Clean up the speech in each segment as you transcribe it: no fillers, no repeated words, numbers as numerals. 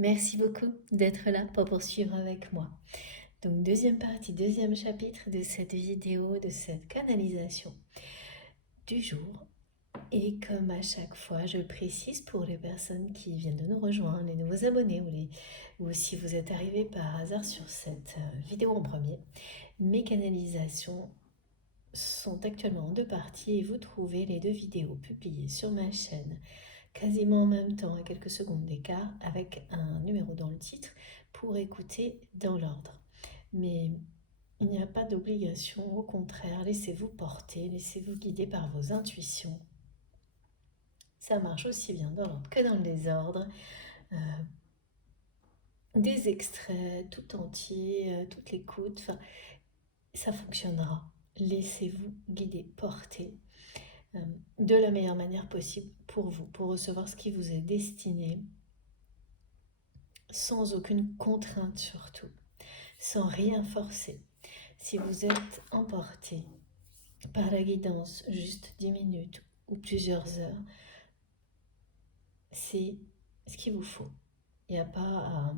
Merci beaucoup d'être là pour poursuivre avec moi. Donc deuxième partie, deuxième chapitre de cette vidéo, de cette canalisation du jour. Et comme à chaque fois, je précise pour les personnes qui viennent de nous rejoindre, les nouveaux abonnés ou si vous êtes arrivé par hasard sur cette vidéo en premier, mes canalisations sont actuellement en deux parties et vous trouvez les deux vidéos publiées sur ma chaîne quasiment en même temps, à quelques secondes d'écart, avec un numéro dans le titre pour écouter dans l'ordre. Mais il n'y a pas d'obligation, au contraire, laissez-vous porter, laissez-vous guider par vos intuitions. Ça marche aussi bien dans l'ordre que dans le désordre. Des extraits tout entiers, toute l'écoute, enfin, ça fonctionnera. Laissez-vous guider, porter de la meilleure manière possible pour vous, pour recevoir ce qui vous est destiné, sans aucune contrainte surtout, sans rien forcer. Si vous êtes emporté par la guidance juste 10 minutes ou plusieurs heures, c'est ce qu'il vous faut. Il n'y a pas à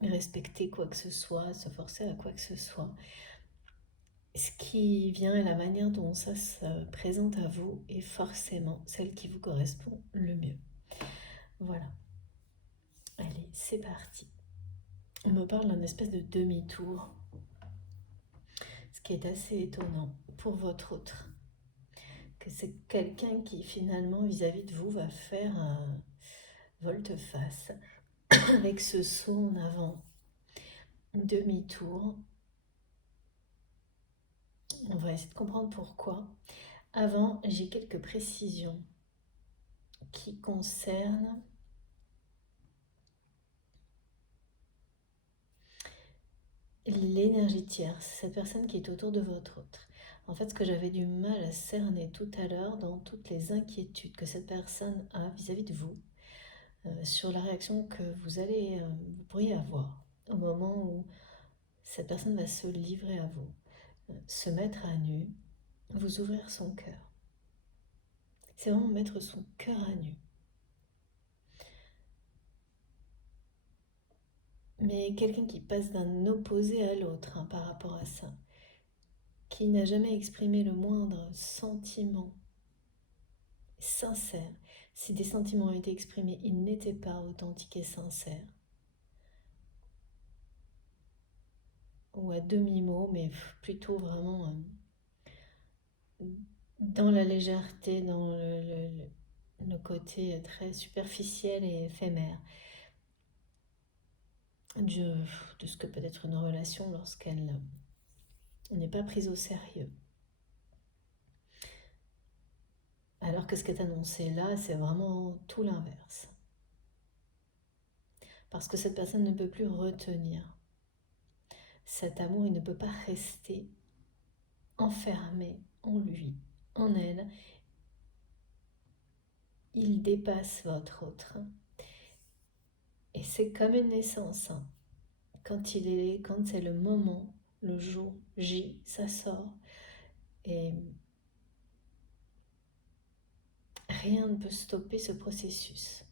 respecter quoi que ce soit, à se forcer à quoi que ce soit. Ce qui vient et la manière dont ça se présente à vous est forcément celle qui vous correspond le mieux. Voilà. Allez, c'est parti. On me parle d'un espèce de demi-tour, ce qui est assez étonnant pour votre autre. Que c'est quelqu'un qui finalement vis-à-vis de vous va faire un volte-face avec ce saut en avant, demi-tour. On va essayer de comprendre pourquoi. Avant, j'ai quelques précisions qui concernent l'énergie tierce, cette personne qui est autour de votre autre. En fait, ce que j'avais du mal à cerner tout à l'heure dans toutes les inquiétudes que cette personne a vis-à-vis de vous, sur la réaction que vous pourriez avoir au moment où cette personne va se livrer à vous, se mettre à nu, vous ouvrir son cœur. C'est vraiment mettre son cœur à nu. Mais quelqu'un qui passe d'un opposé à l'autre par rapport à ça, qui n'a jamais exprimé le moindre sentiment sincère. Si des sentiments ont été exprimés, ils n'étaient pas authentiques et sincères. Ou à demi-mot, mais plutôt vraiment dans la légèreté, dans le côté très superficiel et éphémère de ce que peut être une relation lorsqu'elle n'est pas prise au sérieux. Alors que ce qui est annoncé là, c'est vraiment tout l'inverse. Parce que cette personne ne peut plus retenir cet amour, il ne peut pas rester enfermé en lui, en elle. Il dépasse votre autre. Et c'est comme une naissance. Quand c'est le moment, le jour J, ça sort. Et rien ne peut stopper ce processus.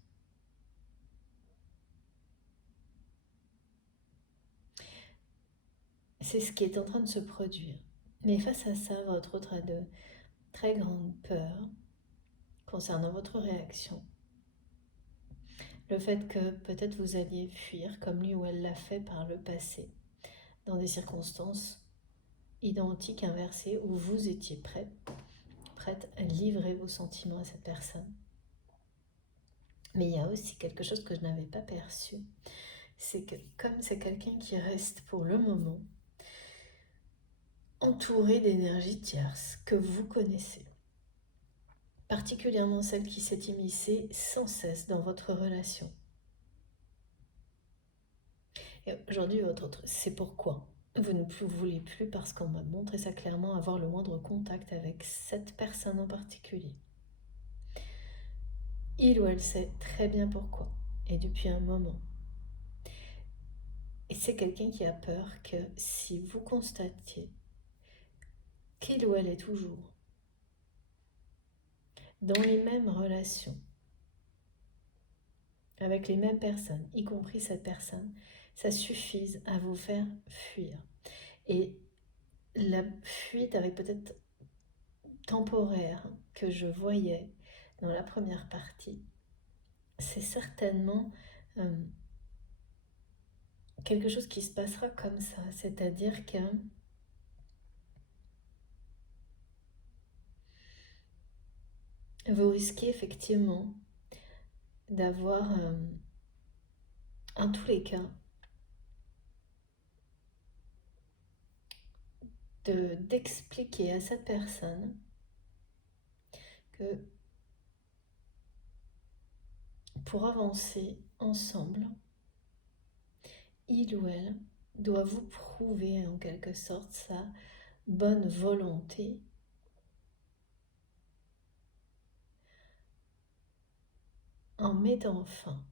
C'est ce qui est en train de se produire. Mais face à ça, votre autre a de très grandes peurs concernant votre réaction. Le fait que peut-être vous alliez fuir comme lui ou elle l'a fait par le passé, dans des circonstances identiques, inversées, où vous étiez prête à livrer vos sentiments à cette personne. Mais il y a aussi quelque chose que je n'avais pas perçu, c'est que comme c'est quelqu'un qui reste pour le moment entouré d'énergie tierce que vous connaissez, particulièrement celle qui s'est immiscée sans cesse dans votre relation. Et aujourd'hui, votre autre, c'est pourquoi vous ne voulez plus, parce qu'on m'a montré ça clairement, avoir le moindre contact avec cette personne en particulier. Il ou elle sait très bien pourquoi, et depuis un moment. Et c'est quelqu'un qui a peur que si vous constatiez qu'il ou elle est toujours dans les mêmes relations, avec les mêmes personnes, y compris cette personne, ça suffise à vous faire fuir. Et la fuite avec peut-être temporaire que je voyais dans la première partie, c'est certainement quelque chose qui se passera comme ça, c'est-à-dire que vous risquez effectivement d'avoir, en tous les cas, d'expliquer à cette personne que pour avancer ensemble, il ou elle doit vous prouver en quelque sorte sa bonne volonté en mettant fin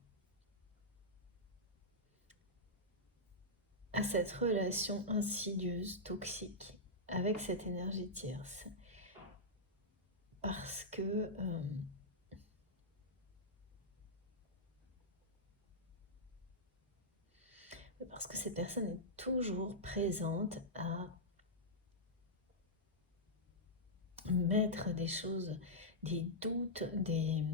à cette relation insidieuse, toxique, avec cette énergie tierce. Parce que cette personne est toujours présente à mettre des choses, des doutes, des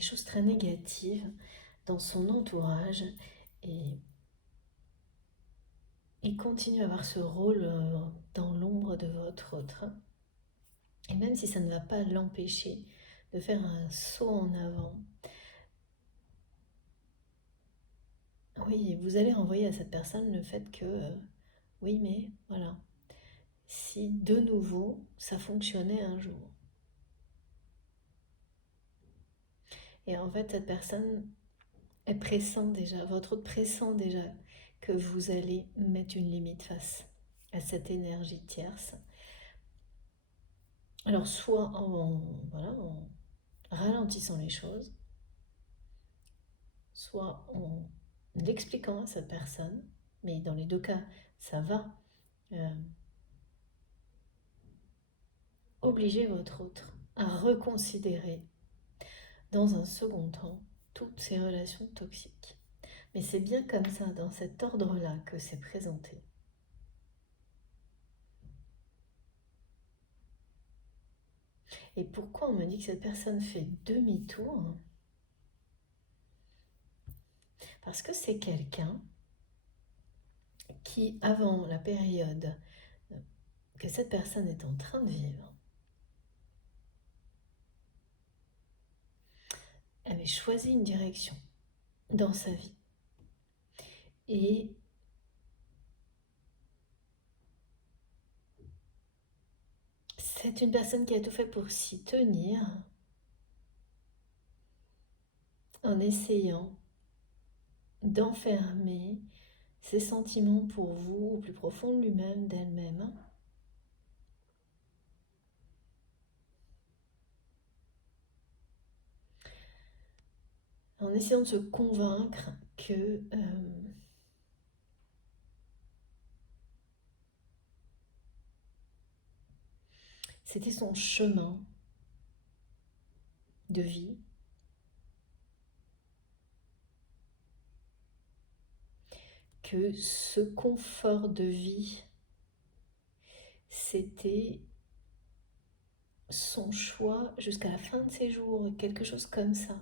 choses très négatives dans son entourage et continue à avoir ce rôle dans l'ombre de votre autre. Et même si ça ne va pas l'empêcher de faire un saut en avant, oui, vous allez renvoyer à cette personne le fait que, oui, mais voilà, si de nouveau ça fonctionnait un jour. Et en fait, cette personne est pressant déjà, votre autre pressent déjà que vous allez mettre une limite face à cette énergie tierce. Alors, soit en ralentissant les choses, soit en l'expliquant à cette personne, mais dans les deux cas, ça va obliger votre autre à reconsidérer dans un second temps toutes ces relations toxiques. Mais c'est bien comme ça, dans cet ordre-là, que c'est présenté. Et pourquoi on me dit que cette personne fait demi-tour? Parce que c'est quelqu'un qui, avant la période que cette personne est en train de vivre, avait choisi une direction dans sa vie. Et c'est une personne qui a tout fait pour s'y tenir en essayant d'enfermer ses sentiments pour vous au plus profond de lui-même, d'elle-même. En essayant de se convaincre que c'était son chemin de vie, que ce confort de vie, c'était son choix jusqu'à la fin de ses jours, quelque chose comme ça.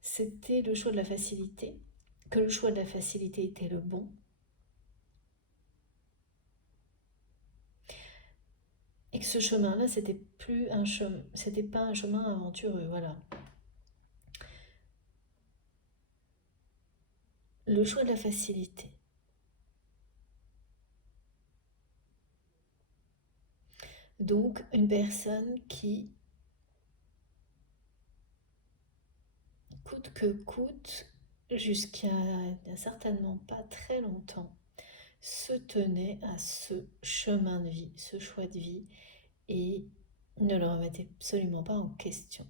C'était le choix de la facilité, que le choix de la facilité était le bon. Et que ce chemin-là, c'était pas un chemin aventureux, voilà. Le choix de la facilité. Donc, une personne qui, coûte que coûte, jusqu'à certainement pas très longtemps, se tenait à ce chemin de vie, ce choix de vie, et ne le remettait absolument pas en question,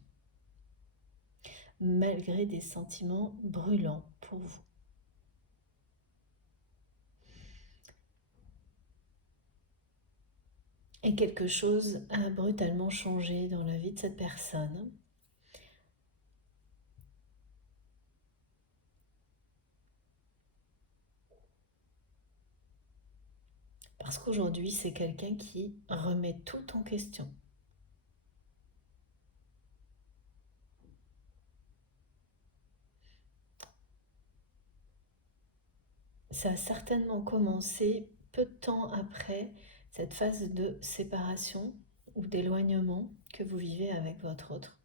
malgré des sentiments brûlants pour vous. et quelque chose a brutalement changé dans la vie de cette personne. Parce qu'aujourd'hui, c'est quelqu'un qui remet tout en question. Ça a certainement commencé peu de temps après cette phase de séparation ou d'éloignement que vous vivez avec votre autre.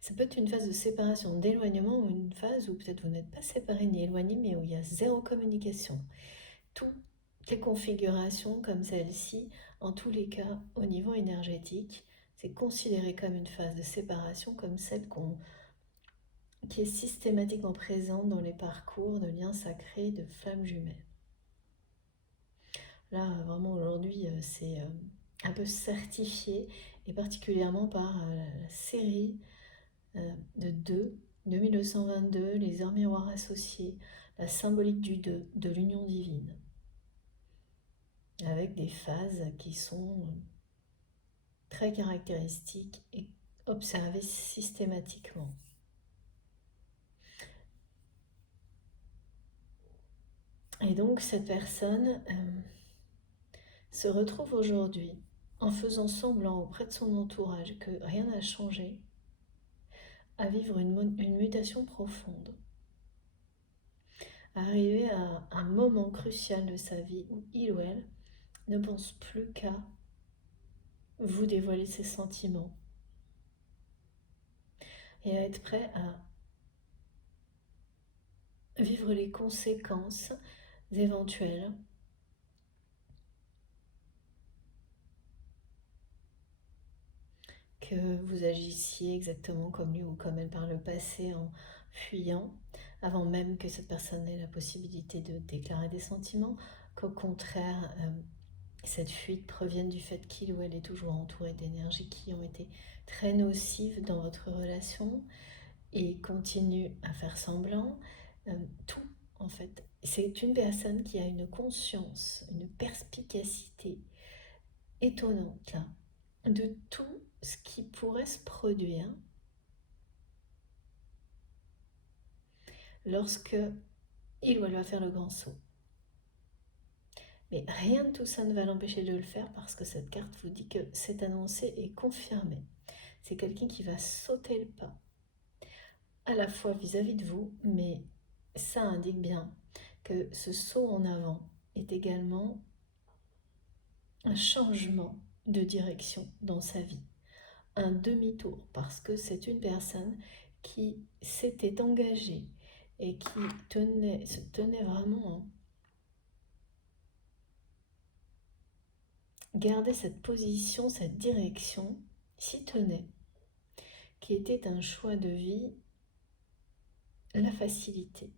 Ça peut être une phase de séparation, d'éloignement ou une phase où peut-être vous n'êtes pas séparés ni éloignés, mais où il y a zéro communication. Toutes les configurations comme celle-ci, en tous les cas, au niveau énergétique, c'est considéré comme une phase de séparation, comme celle qui est systématiquement présente dans les parcours de liens sacrés de flammes jumelles. Là, vraiment, aujourd'hui, c'est un peu certifié, et particulièrement par la série de 2, 2222, les heures miroirs associés, la symbolique du 2, de l'union divine, avec des phases qui sont très caractéristiques et observées systématiquement. Et donc cette personne se retrouve aujourd'hui en faisant semblant auprès de son entourage que rien n'a changé, à vivre une mutation profonde, arriver à un moment crucial de sa vie où il ou elle ne pense plus qu'à vous dévoiler ses sentiments et à être prêt à vivre les conséquences éventuelles que vous agissiez exactement comme lui ou comme elle par le passé en fuyant, avant même que cette personne ait la possibilité de déclarer des sentiments, qu'au contraire, cette fuite provienne du fait qu'il ou elle est toujours entouré d'énergies qui ont été très nocives dans votre relation et continue à faire semblant. Tout, en fait. C'est une personne qui a une conscience, une perspicacité étonnante là, de tout ce qui pourrait se produire lorsque il ou elle va faire le grand saut. Mais rien de tout ça ne va l'empêcher de le faire parce que cette carte vous dit que c'est annoncé et confirmé. C'est quelqu'un qui va sauter le pas, à la fois vis-à-vis de vous, mais ça indique bien que ce saut en avant est également un changement de direction dans sa vie, un demi-tour, parce que c'est une personne qui s'était engagée et qui se tenait vraiment à garder cette position, cette direction, s'y tenait, qui était un choix de vie, la facilité.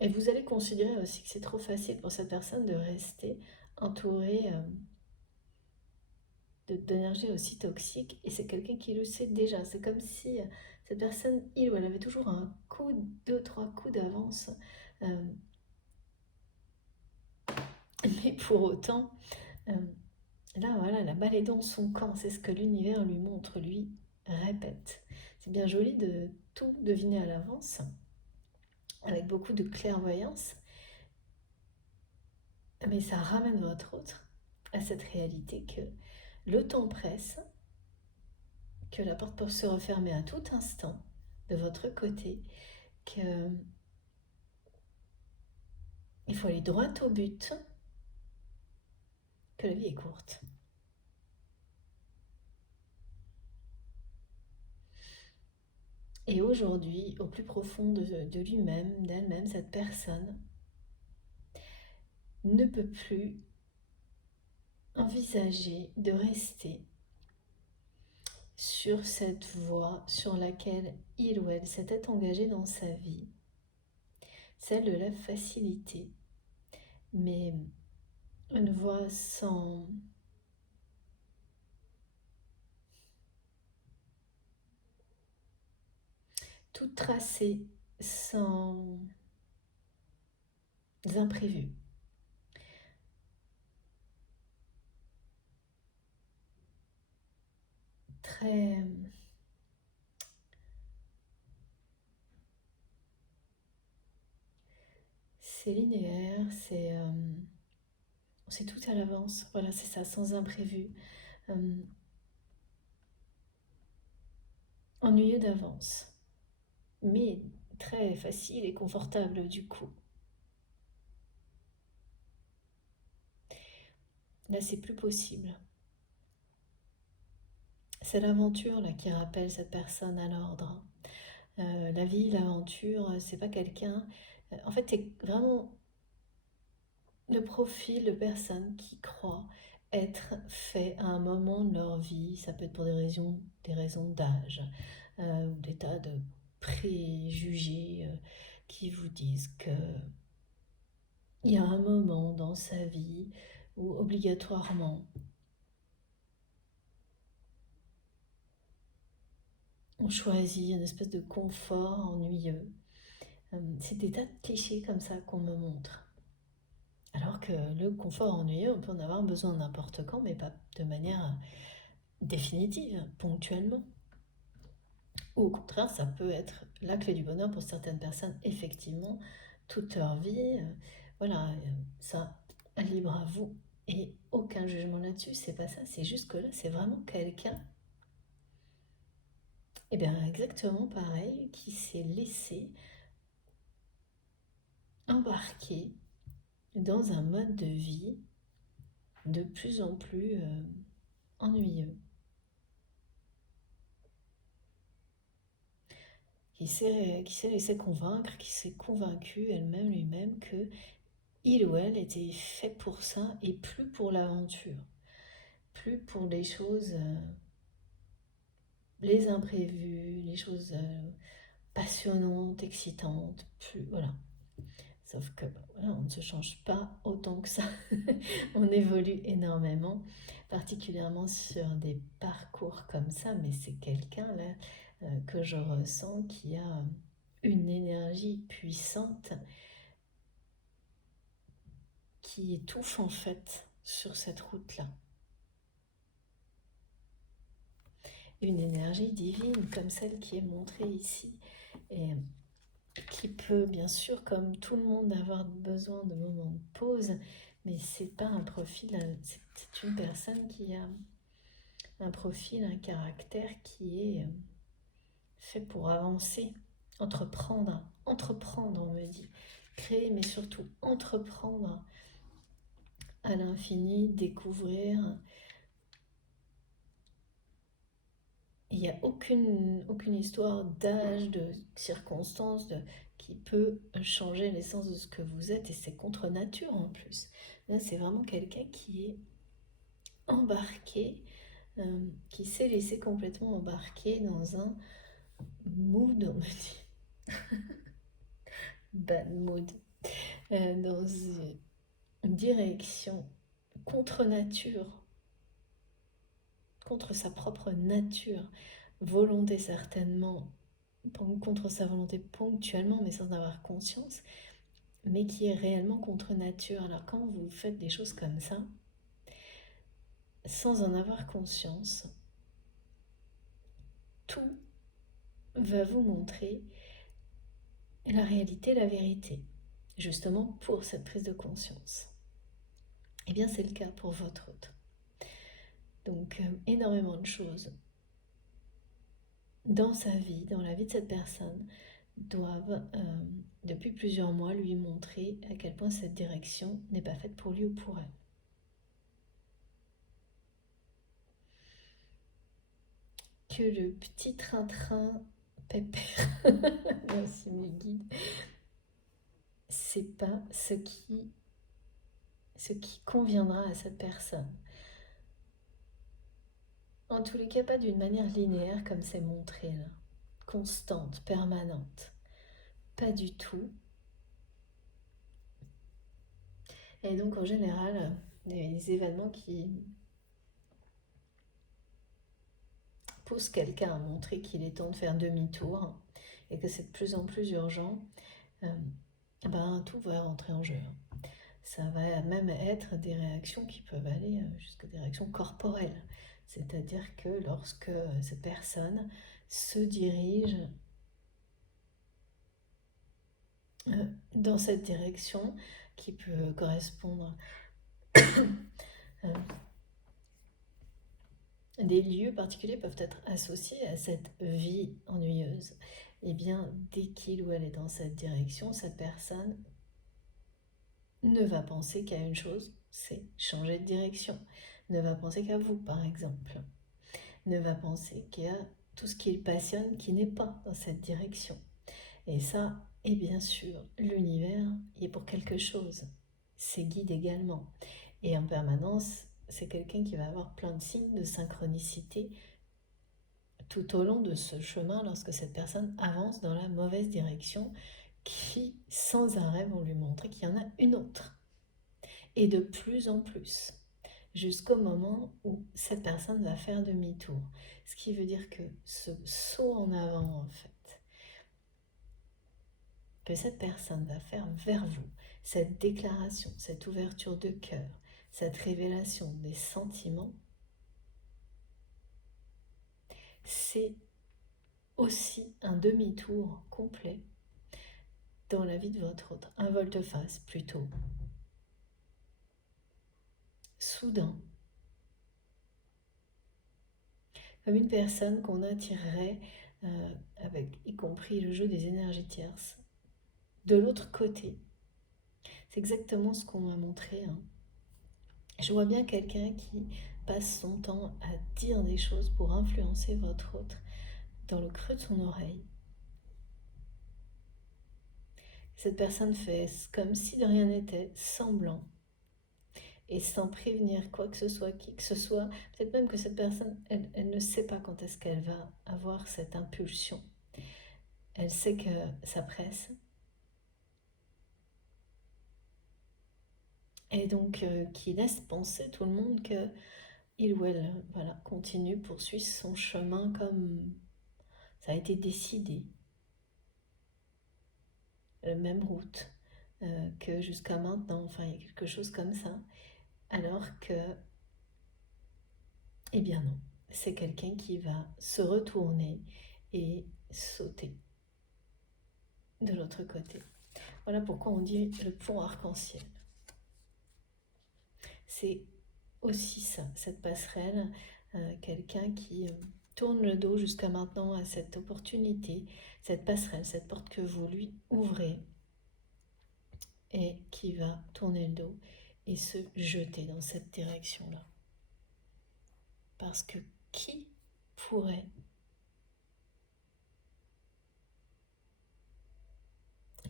Et vous allez considérer aussi que c'est trop facile pour cette personne de rester entourée d'énergie aussi toxique, et c'est quelqu'un qui le sait déjà. C'est comme si cette personne, il ou elle avait toujours un coup, 2, 3 coups d'avance. Mais pour autant, là voilà, la balle est dans son camp, c'est ce que l'univers lui montre, lui répète. C'est bien joli de tout deviner à l'avance, avec beaucoup de clairvoyance, mais ça ramène votre autre à cette réalité que le temps presse, que la porte peut se refermer à tout instant de votre côté, que il faut aller droit au but, que la vie est courte. Et aujourd'hui, au plus profond de lui-même, d'elle-même, cette personne ne peut plus envisager de rester sur cette voie sur laquelle il ou elle s'était engagé dans sa vie, celle de la facilité, mais une voie sans toute tracée, sans imprévus. Très... C'est linéaire, c'est tout à l'avance. Voilà, c'est ça, sans imprévu. Euh, Ennuyeux d'avance, mais très facile et confortable du coup. Là, c'est plus possible. C'est l'aventure là qui rappelle cette personne à l'ordre. La vie, l'aventure, c'est pas quelqu'un. En fait, c'est vraiment le profil de personnes qui croient être fait à un moment de leur vie. Ça peut être pour des raisons d'âge, ou des tas de préjugés qui vous disent que il y a un moment dans sa vie où obligatoirement on choisit une espèce de confort ennuyeux. C'est des tas de clichés comme ça qu'on me montre. Alors que le confort ennuyeux, on peut en avoir besoin n'importe quand, mais pas de manière définitive, ponctuellement. Ou au contraire, ça peut être la clé du bonheur pour certaines personnes, effectivement, toute leur vie. Voilà, ça, libre à vous. Et aucun jugement là-dessus, c'est pas ça, c'est juste que là, c'est vraiment quelqu'un, et bien exactement pareil, qui s'est laissé embarquer dans un mode de vie de plus en plus ennuyeux, qui s'est laissé convaincre, qui s'est convaincu elle-même, lui-même, que il ou elle était fait pour ça et plus pour l'aventure, plus pour les choses, les imprévus, les choses passionnantes, excitantes, plus, voilà. Sauf que voilà, on ne se change pas autant que ça. On évolue énormément, particulièrement sur des parcours comme ça, mais c'est quelqu'un là que je ressens qui a une énergie puissante qui étouffe en fait sur cette route-là. Une énergie divine comme celle qui est montrée ici et qui peut bien sûr comme tout le monde avoir besoin de moments de pause, mais c'est pas un profil, c'est une personne qui a un profil, un caractère qui est fait pour avancer, entreprendre on me dit, créer mais surtout entreprendre à l'infini, découvrir. Il n'y a aucune histoire d'âge, de circonstances qui peut changer l'essence de ce que vous êtes, et c'est contre nature en plus. Là, c'est vraiment quelqu'un qui est embarqué, qui s'est laissé complètement embarquer dans un mood, on me dit, bad mood, dans une direction contre nature, contre sa propre nature, volonté certainement, contre sa volonté ponctuellement, mais sans en avoir conscience, mais qui est réellement contre nature. Alors quand vous faites des choses comme ça, sans en avoir conscience, tout va vous montrer la réalité, la vérité, justement pour cette prise de conscience. Eh bien c'est le cas pour votre autre. Donc énormément de choses dans sa vie, dans la vie de cette personne, doivent, depuis plusieurs mois, lui montrer à quel point cette direction n'est pas faite pour lui ou pour elle. Que le petit train-train pépère, merci mes guides, c'est pas ce qui conviendra à cette personne. En tous les cas, pas d'une manière linéaire comme c'est montré là, constante, permanente. Pas du tout. Et donc en général, les événements qui poussent quelqu'un à montrer qu'il est temps de faire demi-tour et que c'est de plus en plus urgent, tout va rentrer en jeu. Ça va même être des réactions qui peuvent aller jusqu'à des réactions corporelles. C'est-à-dire que lorsque cette personne se dirige dans cette direction, qui peut correspondre des lieux particuliers peuvent être associés à cette vie ennuyeuse. Et bien, dès qu'il ou elle est dans cette direction, cette personne ne va penser qu'à une chose, c'est changer de direction. Ne va penser qu'à vous, par exemple. Ne va penser qu'à tout ce qui le passionne qui n'est pas dans cette direction. Et ça, et bien sûr, l'univers y est pour quelque chose. C'est guide également. Et en permanence, c'est quelqu'un qui va avoir plein de signes de synchronicité tout au long de ce chemin lorsque cette personne avance dans la mauvaise direction qui, sans arrêt, vont lui montrer qu'il y en a une autre. Et de plus en plus, jusqu'au moment où cette personne va faire demi-tour. Ce qui veut dire que ce saut en avant, en fait, que cette personne va faire vers vous, cette déclaration, cette ouverture de cœur, cette révélation des sentiments, c'est aussi un demi-tour complet dans la vie de votre autre, un volte-face plutôt, soudain, comme une personne qu'on attirerait avec y compris le jeu des énergies tierces. De l'autre côté, c'est exactement ce qu'on m'a montré. Je vois bien quelqu'un qui passe son temps à dire des choses pour influencer votre autre dans le creux de son oreille. Cette personne fait comme si de rien n'était, semblant, et sans prévenir quoi que ce soit, qui que ce soit. Peut-être même que cette personne, elle ne sait pas quand est-ce qu'elle va avoir cette impulsion. Elle sait que ça presse. Et donc, qui laisse penser tout le monde que il ou elle continue, poursuit son chemin comme ça a été décidé. La même route que jusqu'à maintenant, il y a quelque chose comme ça. Alors que, eh bien non, c'est quelqu'un qui va se retourner et sauter de l'autre côté. Voilà pourquoi on dit le pont arc-en-ciel. C'est aussi ça, cette passerelle, quelqu'un qui tourne le dos jusqu'à maintenant à cette opportunité, cette passerelle, cette porte que vous lui ouvrez et qui va tourner le dos et se jeter dans cette direction-là. Parce que qui pourrait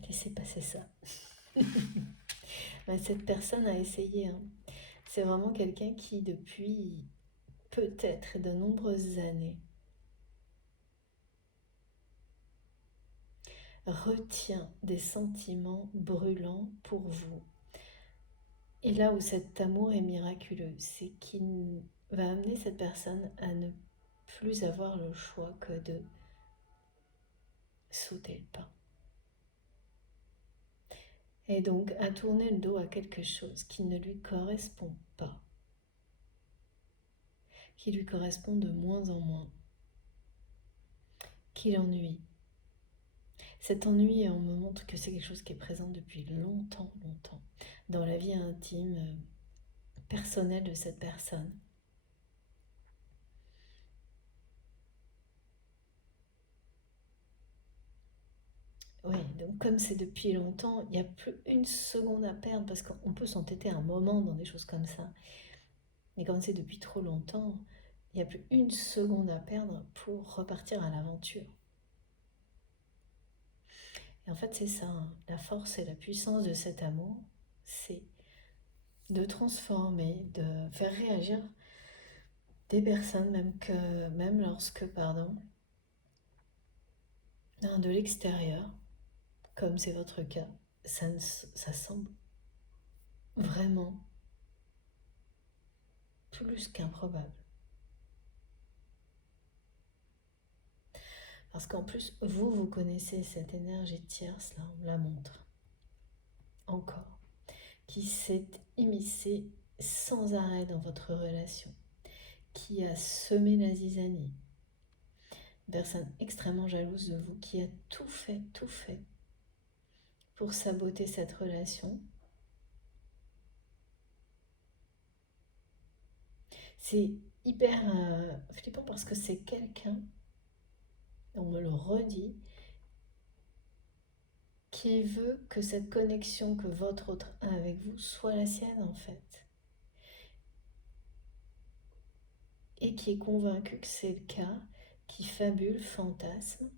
laisser passer ça? Cette personne a essayé. C'est vraiment quelqu'un qui, depuis peut-être de nombreuses années, retient des sentiments brûlants pour vous. Et là où cet amour est miraculeux, c'est qu'il va amener cette personne à ne plus avoir le choix que de sauter le pas. Et donc à tourner le dos à quelque chose qui ne lui correspond pas, qui lui correspond de moins en moins, qui l'ennuie. Cet ennui, on me montre que c'est quelque chose qui est présent depuis longtemps, dans la vie intime, personnelle de cette personne. Oui, donc comme c'est depuis longtemps, il n'y a plus une seconde à perdre, parce qu'on peut s'entêter un moment dans des choses comme ça. Mais quand c'est depuis trop longtemps, il n'y a plus une seconde à perdre pour repartir à l'aventure. Et en fait, c'est ça, la force et la puissance de cet amour, c'est de transformer, de faire réagir des personnes, même lorsque, de l'extérieur, comme c'est votre cas, ça semble vraiment plus qu'improbable. Parce qu'en plus, vous connaissez cette énergie tierce, là, on la montre encore, qui s'est immiscée sans arrêt dans votre relation, qui a semé la zizanie. Une personne extrêmement jalouse de vous, qui a tout fait pour saboter cette relation. C'est hyper flippant parce que c'est quelqu'un, on me le redit, qui veut que cette connexion que votre autre a avec vous soit la sienne en fait. Et qui est convaincu que c'est le cas, qui fabule, fantasme,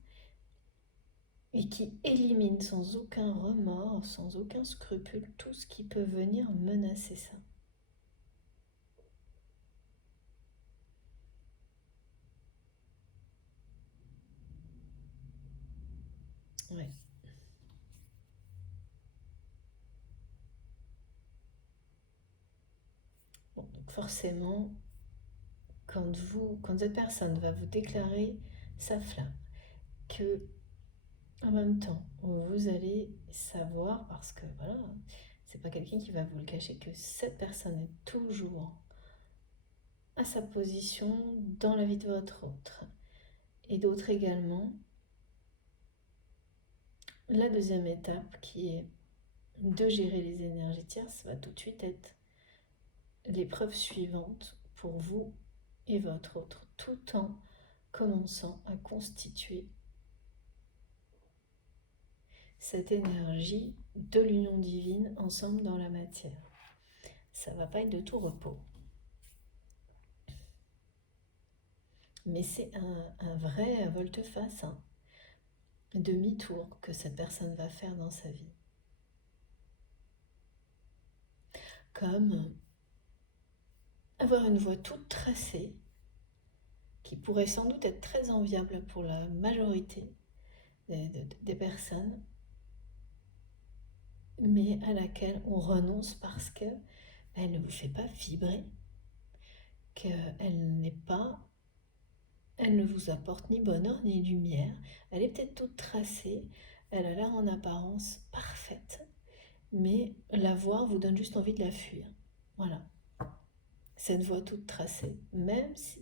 et qui élimine sans aucun remords, sans aucun scrupule, tout ce qui peut venir menacer ça. Ouais. Bon, donc forcément, quand cette personne va vous déclarer sa flamme, que en même temps, vous allez savoir, parce que voilà, c'est pas quelqu'un qui va vous le cacher, que cette personne est toujours à sa position dans la vie de votre autre. Et d'autres également. La deuxième étape qui est de gérer les énergies tierces va tout de suite être l'épreuve suivante pour vous et votre autre, tout en commençant à constituer cette énergie de l'union divine ensemble dans la matière. Ça va pas être de tout repos. Mais c'est un vrai volte-face, demi-tour que cette personne va faire dans sa vie. Comme avoir une voie toute tracée, qui pourrait sans doute être très enviable pour la majorité des personnes, mais à laquelle on renonce parce qu'elle ne vous fait pas vibrer, qu'elle n'est pas, elle ne vous apporte ni bonheur ni lumière, elle est peut-être toute tracée, elle a l'air en apparence parfaite, mais la voir vous donne juste envie de la fuir. Voilà. Cette voie toute tracée, même si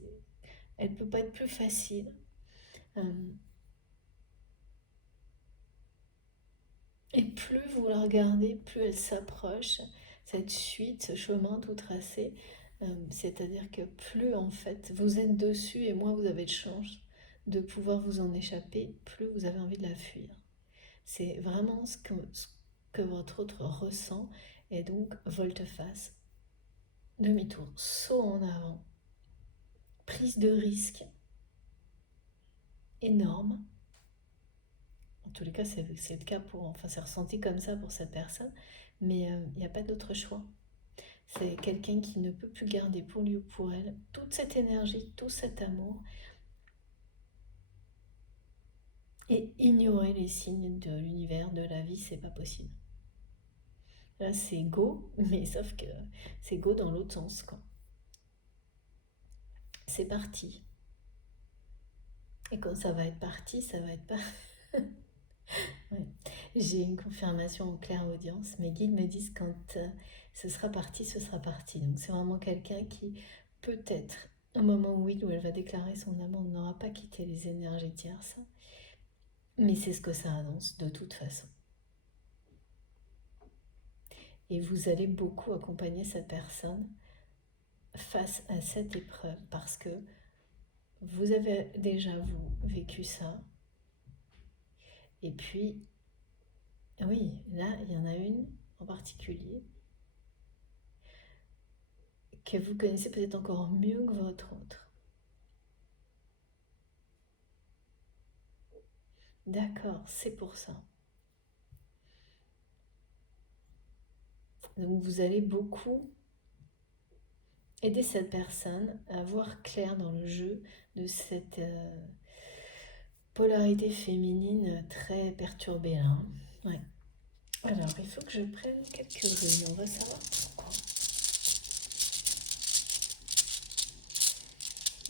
elle ne peut pas être plus facile. Et plus vous la regardez, plus elle s'approche, cette suite, ce chemin tout tracé. C'est-à-dire que plus en fait vous êtes dessus et moins vous avez de chance de pouvoir vous en échapper, plus vous avez envie de la fuir. C'est vraiment ce que votre autre ressent, et donc volte-face, demi-tour, saut en avant, prise de risque énorme. En tous les cas, c'est le cas c'est ressenti comme ça pour cette personne, mais il n'y a pas d'autre choix. C'est quelqu'un qui ne peut plus garder pour lui ou pour elle toute cette énergie, tout cet amour, et ignorer les signes de l'univers, de la vie, c'est pas possible. Là, c'est go, mais sauf que c'est go dans l'autre sens, quoi. C'est parti. Et quand ça va être parti, ça va être pas. Ouais. J'ai une confirmation en clairaudience. Mes guides me disent quand ce sera parti, ce sera parti. Donc c'est vraiment quelqu'un qui, peut-être, au moment où elle va déclarer son amour, n'aura pas quitté les énergies tierces. Mais c'est ce que ça annonce de toute façon. Et vous allez beaucoup accompagner cette personne face à cette épreuve parce que vous avez déjà, vous, vécu ça. Et puis, oui, là, il y en a une en particulier que vous connaissez peut-être encore mieux que votre autre. D'accord, c'est pour ça. Donc vous allez beaucoup aider cette personne à voir clair dans le jeu de cette polarité féminine très perturbée là. Ouais. Alors, il faut que je prenne quelques runes, on va savoir pourquoi.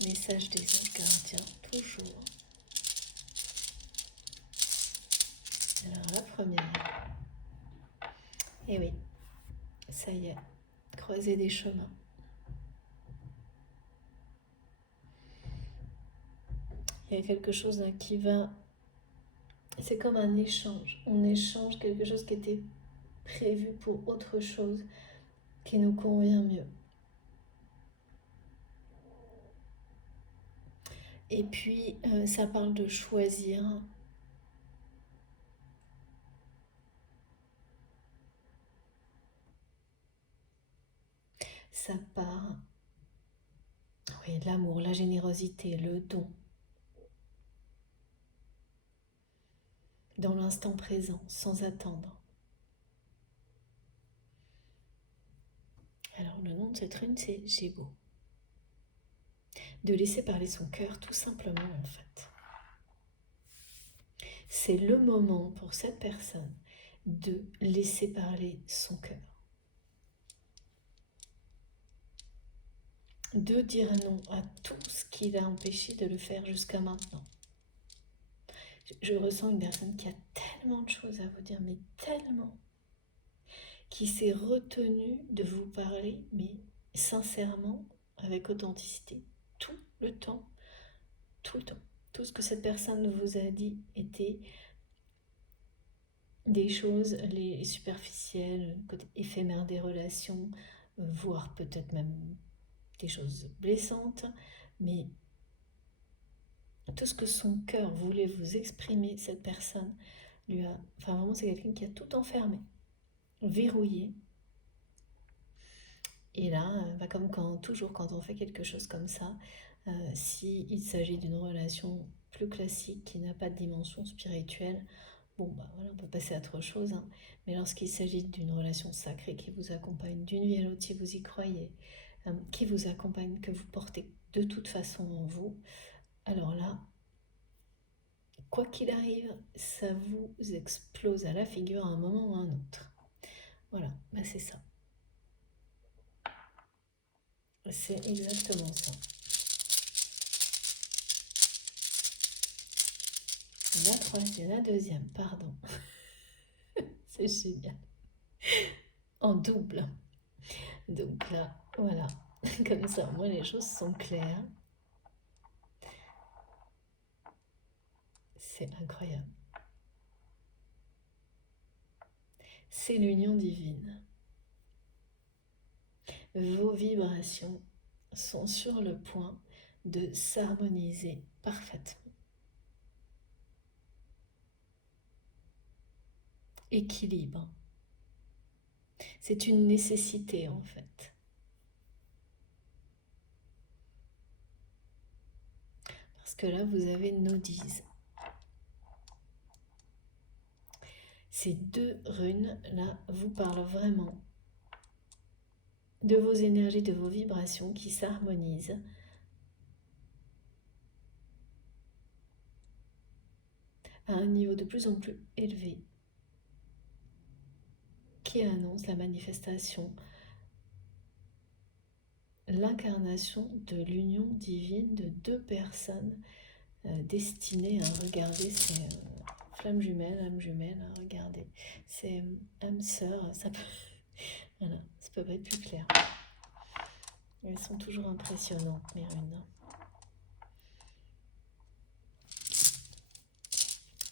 Message des anges gardiens, toujours. Et oui, ça y est, croiser des chemins. Il y a quelque chose là qui va... C'est comme un échange. On échange quelque chose qui était prévu pour autre chose qui nous convient mieux. Et puis, ça parle de choisir. Ça part, oui, l'amour, la générosité, le don. Dans l'instant présent, sans attendre. Alors, le nom de cette rune, c'est Gémeaux. De laisser parler son cœur, tout simplement, en fait. C'est le moment pour cette personne de laisser parler son cœur. De dire non à tout ce qui l'a empêché de le faire jusqu'à maintenant. Je ressens une personne qui a tellement de choses à vous dire, mais tellement, qui s'est retenue de vous parler, mais sincèrement, avec authenticité, tout le temps, tout le temps. Tout ce que cette personne vous a dit était des choses les superficielles, le côté éphémère des relations, voire peut-être même des choses blessantes, mais tout ce que son cœur voulait vous exprimer, cette personne lui a... Enfin vraiment, c'est quelqu'un qui a tout enfermé, verrouillé. Et là, comme toujours quand on fait quelque chose comme ça, s'il s'agit d'une relation plus classique qui n'a pas de dimension spirituelle, bon bah voilà, on peut passer à autre chose, hein. Mais lorsqu'il s'agit d'une relation sacrée qui vous accompagne d'une vie à l'autre, si vous y croyez, qui vous accompagne, que vous portez de toute façon en vous, alors là, quoi qu'il arrive, ça vous explose à la figure à un moment ou à un autre. Voilà, bah c'est ça. C'est exactement ça. La deuxième, pardon. C'est génial. En double. Donc là, voilà. Comme ça, moi, les choses sont claires. C'est incroyable. C'est l'union divine. Vos vibrations sont sur le point de s'harmoniser parfaitement. Équilibre. C'est une nécessité en fait. Parce que là, vous avez nos 10. Ces deux runes-là vous parlent vraiment de vos énergies, de vos vibrations qui s'harmonisent à un niveau de plus en plus élevé, qui annonce la manifestation, l'incarnation de l'union divine de deux personnes destinées à regarder ces flammes jumelles, âmes jumelles, à regarder ces âmes sœurs, ça peut... voilà, ça peut pas être plus clair. Elles sont toujours impressionnantes, mes runes.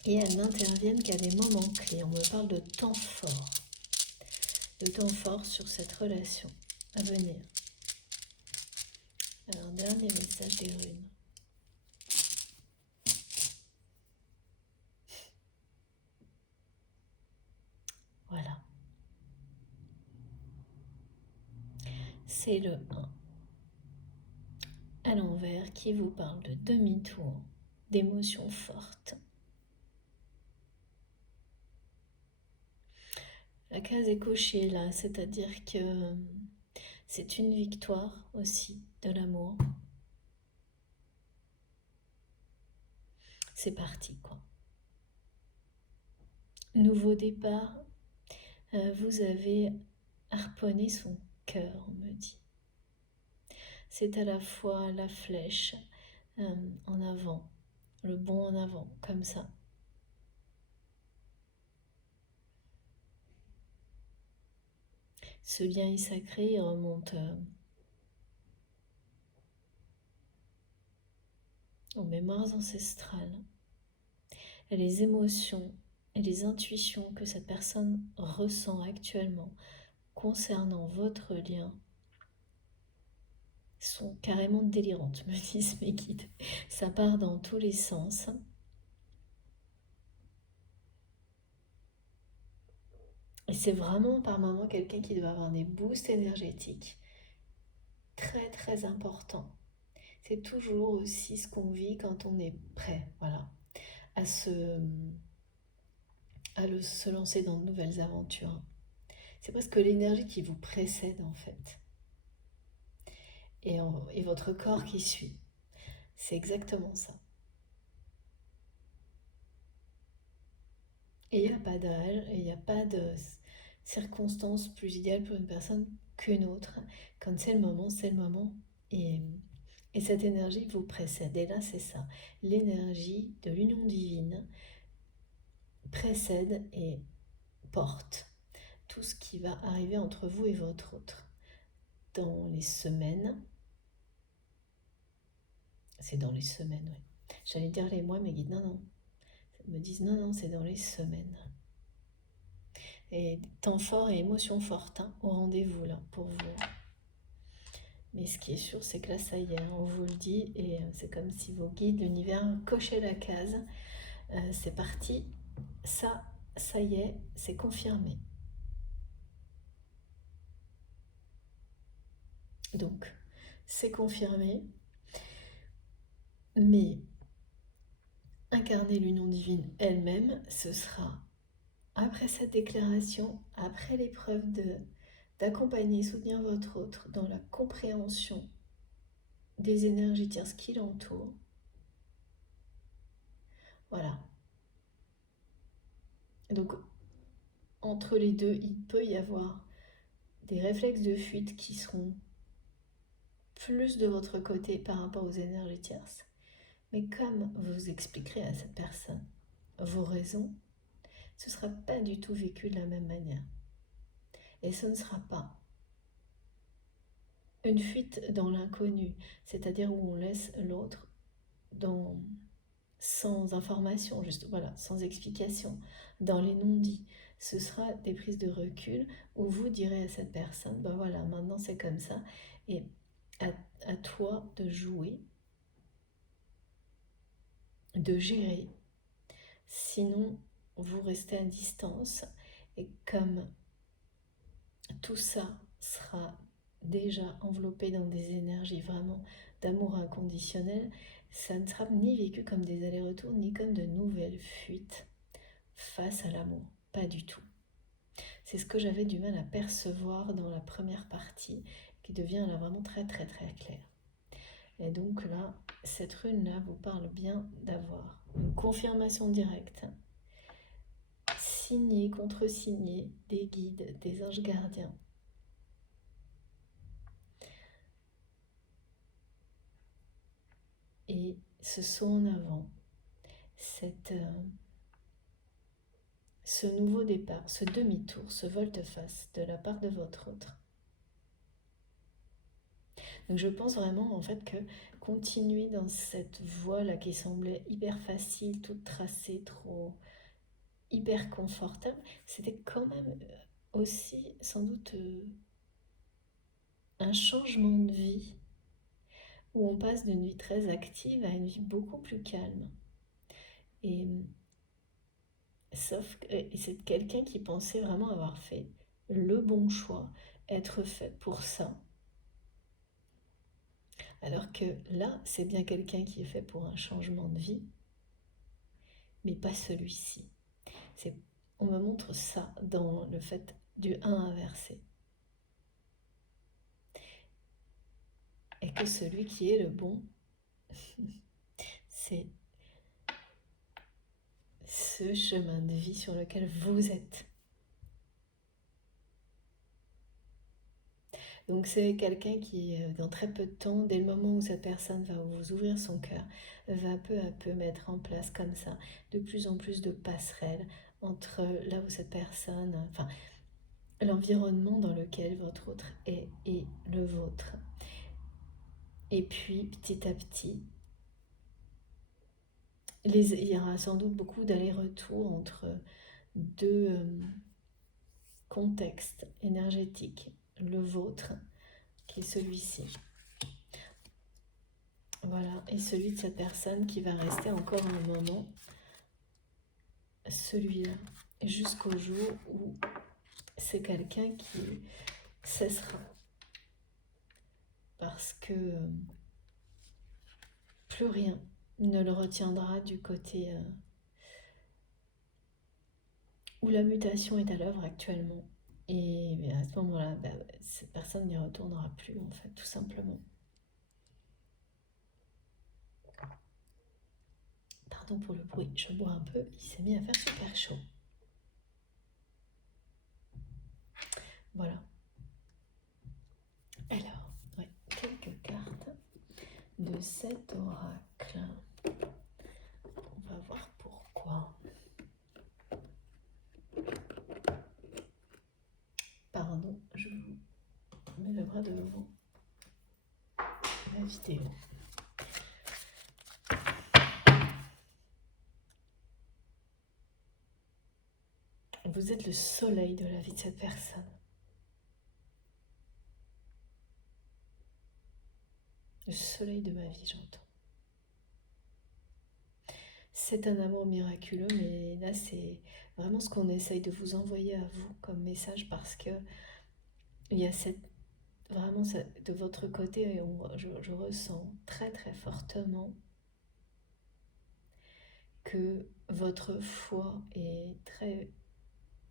Et elles n'interviennent qu'à des moments clés. On me parle de temps fort. De temps fort sur cette relation à venir. Alors, dernier message des runes. Voilà. C'est le 1 à l'envers qui vous parle de demi-tour, d'émotions fortes. La case est cochée là, c'est-à-dire que c'est une victoire aussi de l'amour. C'est parti quoi. Nouveau départ, vous avez harponné son cœur, on me dit. C'est à la fois la flèche en avant, le bond en avant, comme ça. Ce lien est sacré, il remonte aux mémoires ancestrales, et les émotions et les intuitions que cette personne ressent actuellement concernant votre lien sont carrément délirantes, me disent mes guides. Ça part dans tous les sens. Et c'est vraiment par moment quelqu'un qui doit avoir des boosts énergétiques très très importants. C'est toujours aussi ce qu'on vit quand on est prêt, voilà, à se lancer dans de nouvelles aventures. C'est presque l'énergie qui vous précède en fait, et votre corps qui suit. C'est exactement ça. Et il n'y a pas d'âge, et il n'y a pas de circonstance plus idéale pour une personne qu'une autre. Quand c'est le moment, c'est le moment. Et cette énergie vous précède. Et là, c'est ça. L'énergie de l'union divine précède et porte tout ce qui va arriver entre vous et votre autre. Dans les semaines, c'est dans les semaines, oui. J'allais dire les mois, mais guides, non. Ils me disent non, c'est dans les semaines. Et temps fort et émotions fortes au rendez-vous là pour vous. Mais ce qui est sûr, c'est que là, ça y est, on vous le dit, et c'est comme si vos guides, l'univers, cochaient la case. C'est parti, ça y est, c'est confirmé. Donc, c'est confirmé, mais incarner l'union divine elle-même, ce sera après cette déclaration, après l'épreuve d'accompagner et soutenir votre autre dans la compréhension des énergies tierces qui l'entourent. Voilà. Donc, entre les deux, il peut y avoir des réflexes de fuite qui seront plus de votre côté par rapport aux énergies tierces. Mais comme vous expliquerez à cette personne vos raisons, ce ne sera pas du tout vécu de la même manière. Et ce ne sera pas une fuite dans l'inconnu, c'est-à-dire où on laisse l'autre sans information, juste voilà, sans explication, dans les non-dits. Ce sera des prises de recul où vous direz à cette personne, ben voilà, maintenant c'est comme ça, et à toi de jouer, de gérer. Sinon, vous restez à distance, et comme tout ça sera déjà enveloppé dans des énergies vraiment d'amour inconditionnel, ça ne sera ni vécu comme des allers-retours, ni comme de nouvelles fuites face à l'amour. Pas du tout. C'est ce que j'avais du mal à percevoir dans la première partie, qui devient là vraiment très très très clair. Et donc là, cette rune-là vous parle bien d'avoir une confirmation directe, signée, contre-signée, des guides, des anges gardiens. Et ce saut en avant, ce nouveau départ, ce demi-tour, ce volte-face de la part de votre autre. Donc je pense vraiment en fait que continuer dans cette voie-là qui semblait hyper facile, toute tracée, trop hyper confortable, c'était quand même aussi sans doute un changement de vie où on passe d'une vie très active à une vie beaucoup plus calme. Et sauf que c'est quelqu'un qui pensait vraiment avoir fait le bon choix, être fait pour ça. Alors que là, c'est bien quelqu'un qui est fait pour un changement de vie, mais pas celui-ci. On me montre ça dans le fait du 1 inversé. Et que celui qui est le bon, c'est ce chemin de vie sur lequel vous êtes. Donc c'est quelqu'un qui, dans très peu de temps, dès le moment où cette personne va vous ouvrir son cœur, va peu à peu mettre en place comme ça de plus en plus de passerelles entre là où cette personne, enfin, l'environnement dans lequel votre autre est et le vôtre. Et puis, petit à petit, il y aura sans doute beaucoup d'allers-retours entre deux contextes énergétiques. Le vôtre, qui est celui-ci. Voilà, et celui de cette personne qui va rester encore un moment, celui-là, jusqu'au jour où c'est quelqu'un qui cessera. Parce que plus rien ne le retiendra du côté où la mutation est à l'œuvre actuellement. Et à ce moment-là, cette personne n'y retournera plus, en fait, tout simplement. Pardon pour le bruit, je bois un peu, il s'est mis à faire super chaud. Voilà. Alors, ouais, quelques cartes de cet oracle. On va voir pourquoi. Pardon, je vous mets le bras devant la vidéo. Vous êtes le soleil de la vie de cette personne. Le soleil de ma vie, j'entends. C'est un amour miraculeux, mais là, c'est vraiment ce qu'on essaye de vous envoyer à vous comme message parce que il y a vraiment de votre côté, je ressens très très fortement que votre foi est très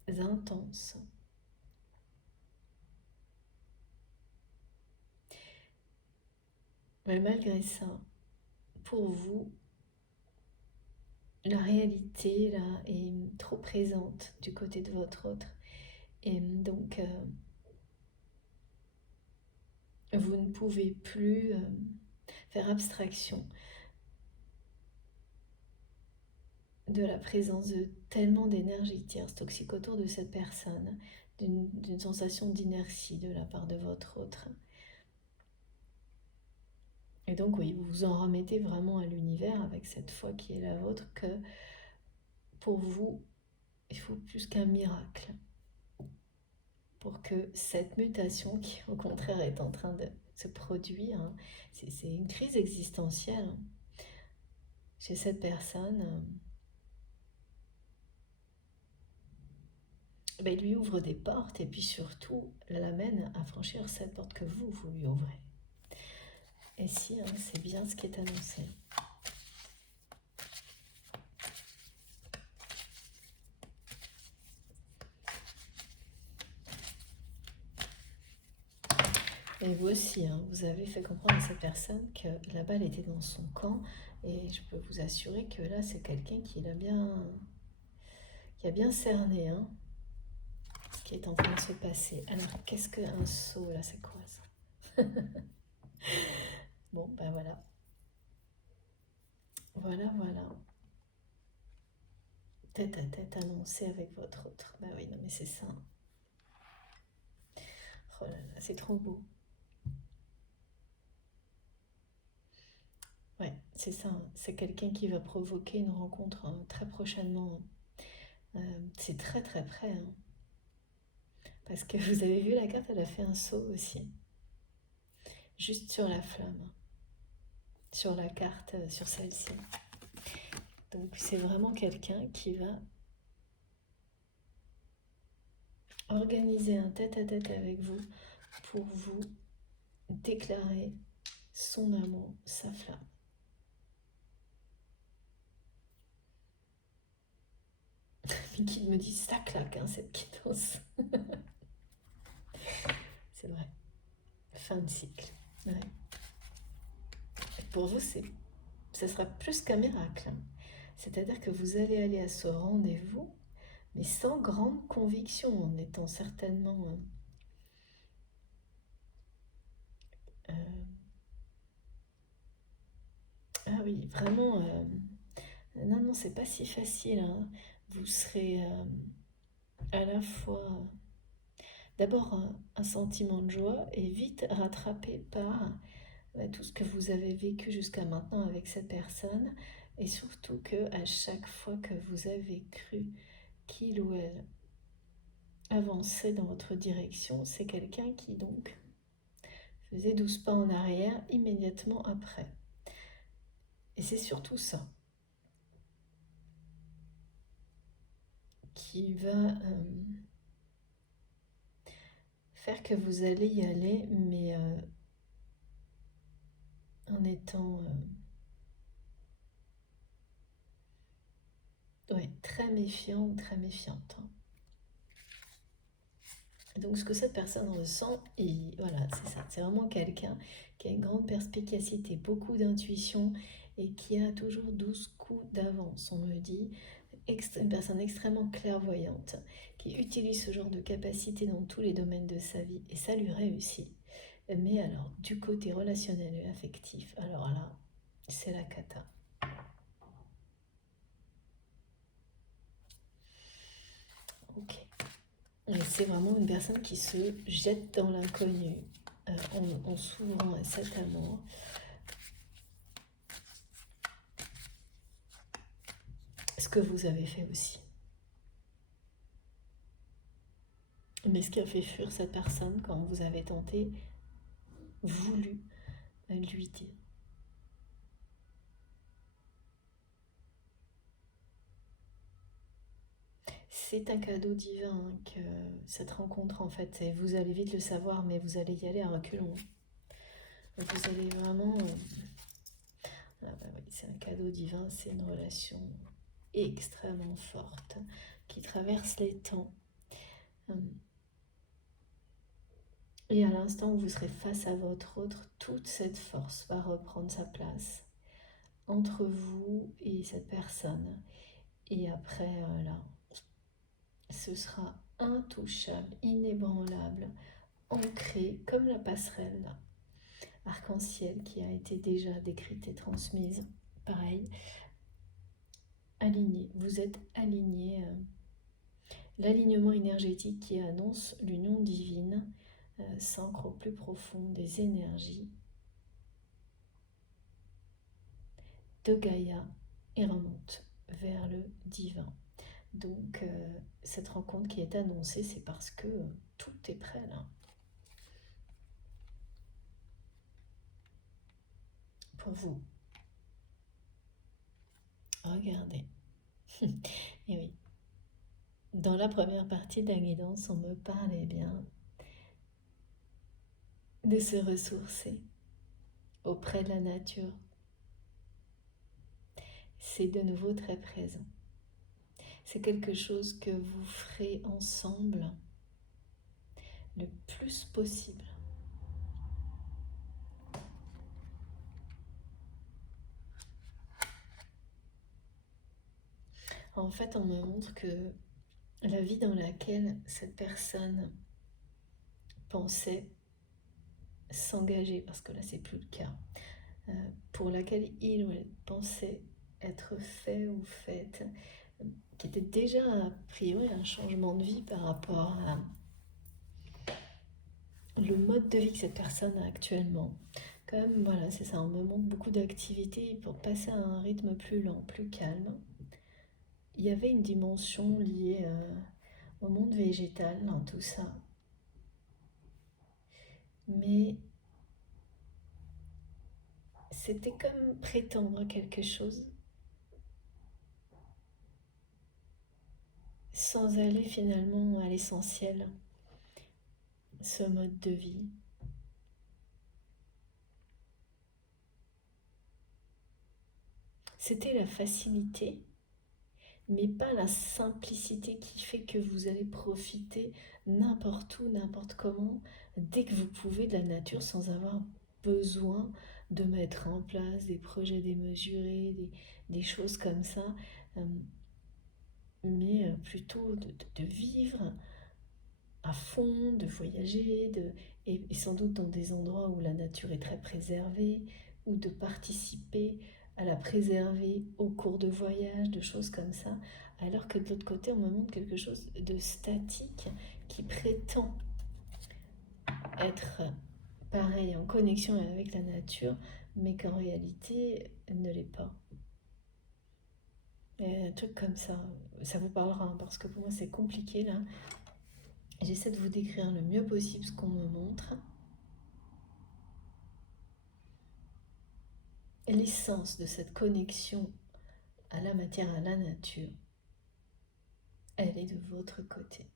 intense. Mais malgré ça, pour vous, la réalité là est trop présente du côté de votre autre. Et donc, vous ne pouvez plus faire abstraction de la présence de tellement d'énergie tierce toxique autour de cette personne, d'une sensation d'inertie de la part de votre autre. Et donc oui, vous vous en remettez vraiment à l'univers avec cette foi qui est la vôtre, que pour vous, il faut plus qu'un miracle pour que cette mutation qui au contraire est en train de se produire, hein, c'est une crise existentielle hein, chez cette personne, il lui ouvre des portes et puis surtout l'amène à franchir cette porte que vous lui ouvrez. Et si, hein, c'est bien ce qui est annoncé. Et vous aussi, hein, vous avez fait comprendre à cette personne que la balle était dans son camp. Et je peux vous assurer que là, c'est quelqu'un qui a bien cerné hein, ce qui est en train de se passer. Alors, qu'est-ce qu'un saut, là, c'est quoi ça? Bon, ben voilà. Voilà, voilà. Tête à tête annoncé avec votre autre. Ben oui, non mais c'est ça. Oh là là, c'est trop beau. Ouais, c'est ça. C'est quelqu'un qui va provoquer une rencontre hein, très prochainement. C'est très très près. Hein. Parce que vous avez vu la carte, elle a fait un saut aussi. Juste sur la flamme. Sur la carte, sur celle-ci. Donc c'est vraiment quelqu'un qui va organiser un tête-à-tête avec vous pour vous déclarer son amour, sa flamme. Mickey me dit ça claque hein, cette quittance. C'est vrai. Fin de cycle. Ouais. Pour vous, ce sera plus qu'un miracle. Hein. C'est-à-dire que vous allez aller à ce rendez-vous, mais sans grande conviction, en étant certainement ah oui, vraiment. Non, c'est pas si facile. Hein. Vous serez à la fois d'abord un sentiment de joie est vite rattrapé par tout ce que vous avez vécu jusqu'à maintenant avec cette personne, et surtout que à chaque fois que vous avez cru qu'il ou elle avançait dans votre direction, c'est quelqu'un qui donc faisait 12 pas en arrière immédiatement après. Et c'est surtout ça qui va faire que vous allez y aller, mais en étant très méfiant ou très méfiante. Donc ce que cette personne ressent, et voilà, c'est ça, c'est vraiment quelqu'un qui a une grande perspicacité, beaucoup d'intuition et qui a toujours 12 coups d'avance, on me dit, une personne extrêmement clairvoyante, qui utilise ce genre de capacité dans tous les domaines de sa vie, et ça lui réussit. Mais alors, du côté relationnel et affectif, alors là, c'est la cata. Ok. Et c'est vraiment une personne qui se jette dans l'inconnu en s'ouvrant à cet amour. Ce que vous avez fait aussi. Mais ce qui a fait fuir cette personne quand vous avez tenté, voulu lui dire. C'est un cadeau divin que cette rencontre en fait, et vous allez vite le savoir, mais vous allez y aller à reculons. Donc vous allez vraiment... Ah bah oui, c'est un cadeau divin, c'est une relation extrêmement forte qui traverse les temps. Et à l'instant où vous serez face à votre autre, toute cette force va reprendre sa place entre vous et cette personne. Et après, là, ce sera intouchable, inébranlable, ancré comme la passerelle arc-en-ciel qui a été déjà décrite et transmise. Pareil, aligné, vous êtes aligné. L'alignement énergétique qui annonce l'union divine s'ancre au plus profond des énergies de Gaïa et remonte vers le divin. Donc cette rencontre qui est annoncée, c'est parce que tout est prêt là. Pour vous. Regardez. Et oui. Dans la première partie de la guidance, on me parlait bien de se ressourcer auprès de la nature. C'est de nouveau très présent. C'est quelque chose que vous ferez ensemble le plus possible. En fait, on me montre que la vie dans laquelle cette personne pensait s'engager, parce que là c'est plus le cas, pour laquelle il ou elle pensait être fait ou faite, qui était déjà a priori un changement de vie par rapport à le mode de vie que cette personne a actuellement. Quand même, voilà, c'est ça, on me montre beaucoup d'activités pour passer à un rythme plus lent, plus calme. Il y avait une dimension liée au monde végétal dans tout ça. Mais c'était comme prétendre à quelque chose sans aller finalement à l'essentiel, ce mode de vie. C'était la facilité, mais pas la simplicité qui fait que vous allez profiter n'importe où, n'importe comment, dès que vous pouvez de la nature sans avoir besoin de mettre en place des projets démesurés, des choses comme ça, mais plutôt de vivre à fond, de voyager, et sans doute dans des endroits où la nature est très préservée, ou de participer à la préserver au cours de voyages, de choses comme ça, alors que de l'autre côté, on me montre quelque chose de statique qui prétend être pareil en connexion avec la nature, mais qu'en réalité ne l'est pas. Et un truc comme ça vous parlera, hein, parce que pour moi c'est compliqué là. J'essaie de vous décrire le mieux possible ce qu'on me montre. L'essence de cette connexion à la matière, à la nature, elle est de votre côté.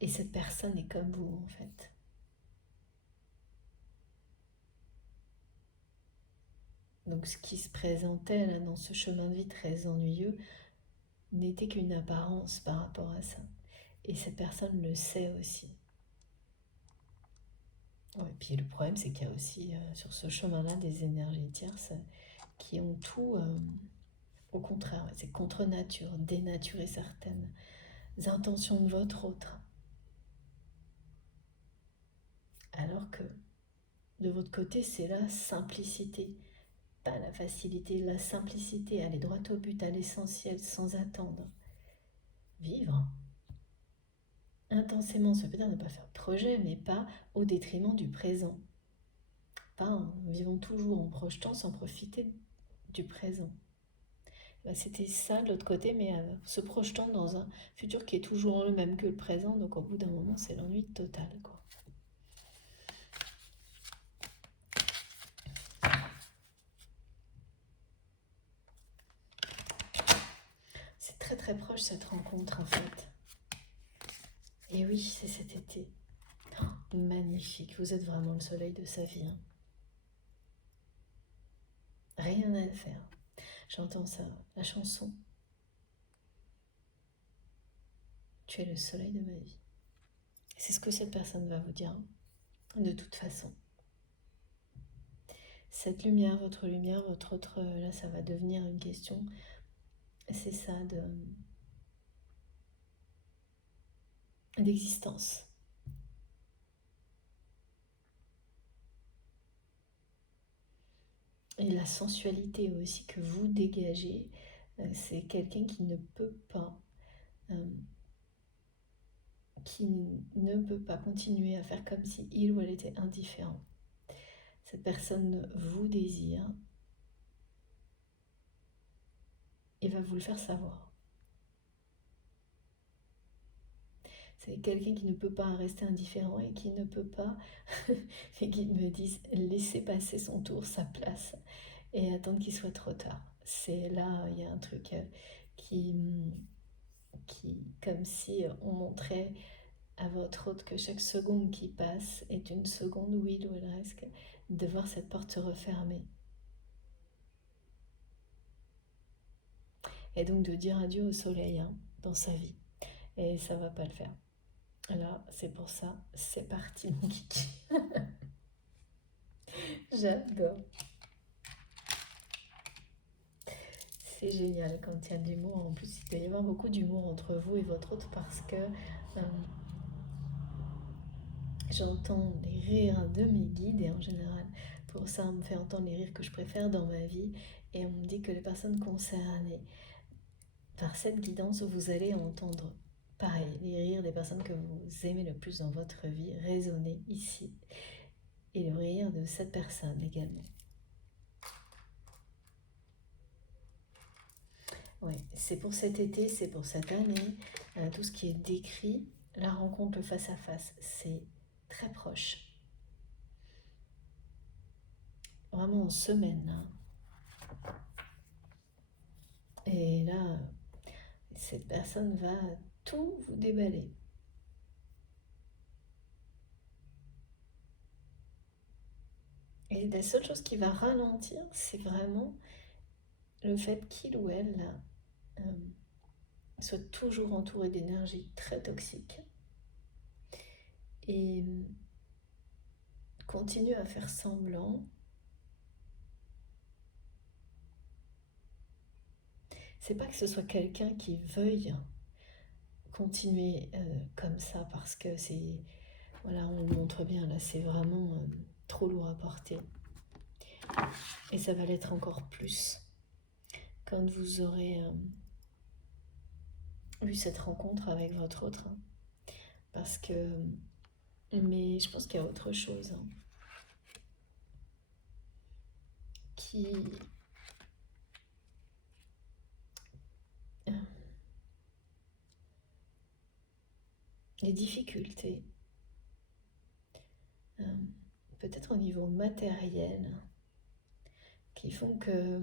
Et cette personne est comme vous en fait. Donc ce qui se présentait là dans ce chemin de vie très ennuyeux n'était qu'une apparence par rapport à ça. Et cette personne le sait aussi. Ouais, puis le problème c'est qu'il y a aussi sur ce chemin-là des énergies tierces qui ont tout au contraire. C'est contre nature, dénaturer certaines intentions de votre autre. Alors que de votre côté c'est la simplicité. Pas la facilité, la simplicité, aller droit au but, à l'essentiel, sans attendre. Vivre intensément, ça veut dire ne pas faire de projet, mais pas au détriment du présent. Pas en vivant toujours en projetant sans profiter du présent. C'était ça de l'autre côté, mais se projetant dans un futur qui est toujours le même que le présent, donc au bout d'un moment, c'est l'ennui total, quoi. C'est très très proche cette rencontre en fait. Et oui, c'est cet été. Oh, magnifique, vous êtes vraiment le soleil de sa vie. Hein. Rien à faire. J'entends ça, la chanson. Tu es le soleil de ma vie. C'est ce que cette personne va vous dire, de toute façon. Cette lumière, votre autre, là ça va devenir une question. C'est ça d'existence. Et la sensualité aussi que vous dégagez, c'est quelqu'un qui ne peut pas continuer à faire comme si il ou elle était indifférent. Cette personne vous désire et va vous le faire savoir. C'est quelqu'un qui ne peut pas rester indifférent et qui ne peut pas, et qui me disent laisser passer son tour, sa place, et attendre qu'il soit trop tard. C'est là, il y a un truc qui, comme si on montrait à votre hôte que chaque seconde qui passe est une seconde où il ou elle risque de voir cette porte se refermer. Et donc de dire adieu au soleil hein, dans sa vie. Et ça va pas le faire. Là, c'est pour ça, c'est parti mon kiki. J'adore. C'est génial quand il y a de l'humour. En plus, il doit y avoir beaucoup d'humour entre vous et votre autre parce que j'entends les rires de mes guides et en général, pour ça, on me fait entendre les rires que je préfère dans ma vie et on me dit que les personnes concernées par cette guidance, vous allez entendre pareil, les rires des personnes que vous aimez le plus dans votre vie résonner ici et le rire de cette personne également. Ouais, c'est pour cet été, c'est pour cette année, tout ce qui est décrit, la rencontre, le face-à-face, c'est très proche. Vraiment en semaine. Hein. Et là, cette personne va tout vous déballer. Et la seule chose qui va ralentir, c'est vraiment le fait qu'il ou elle soit toujours entouré d'énergie très toxique et continue à faire semblant. C'est pas que ce soit quelqu'un qui veuille continuer comme ça parce que c'est voilà on le montre bien là c'est vraiment trop lourd à porter et ça va l'être encore plus quand vous aurez vu cette rencontre avec votre autre, hein. Parce que... Mais je pense qu'il y a autre chose, hein, qui... Les difficultés, euh, peut-être au niveau matériel, qui font que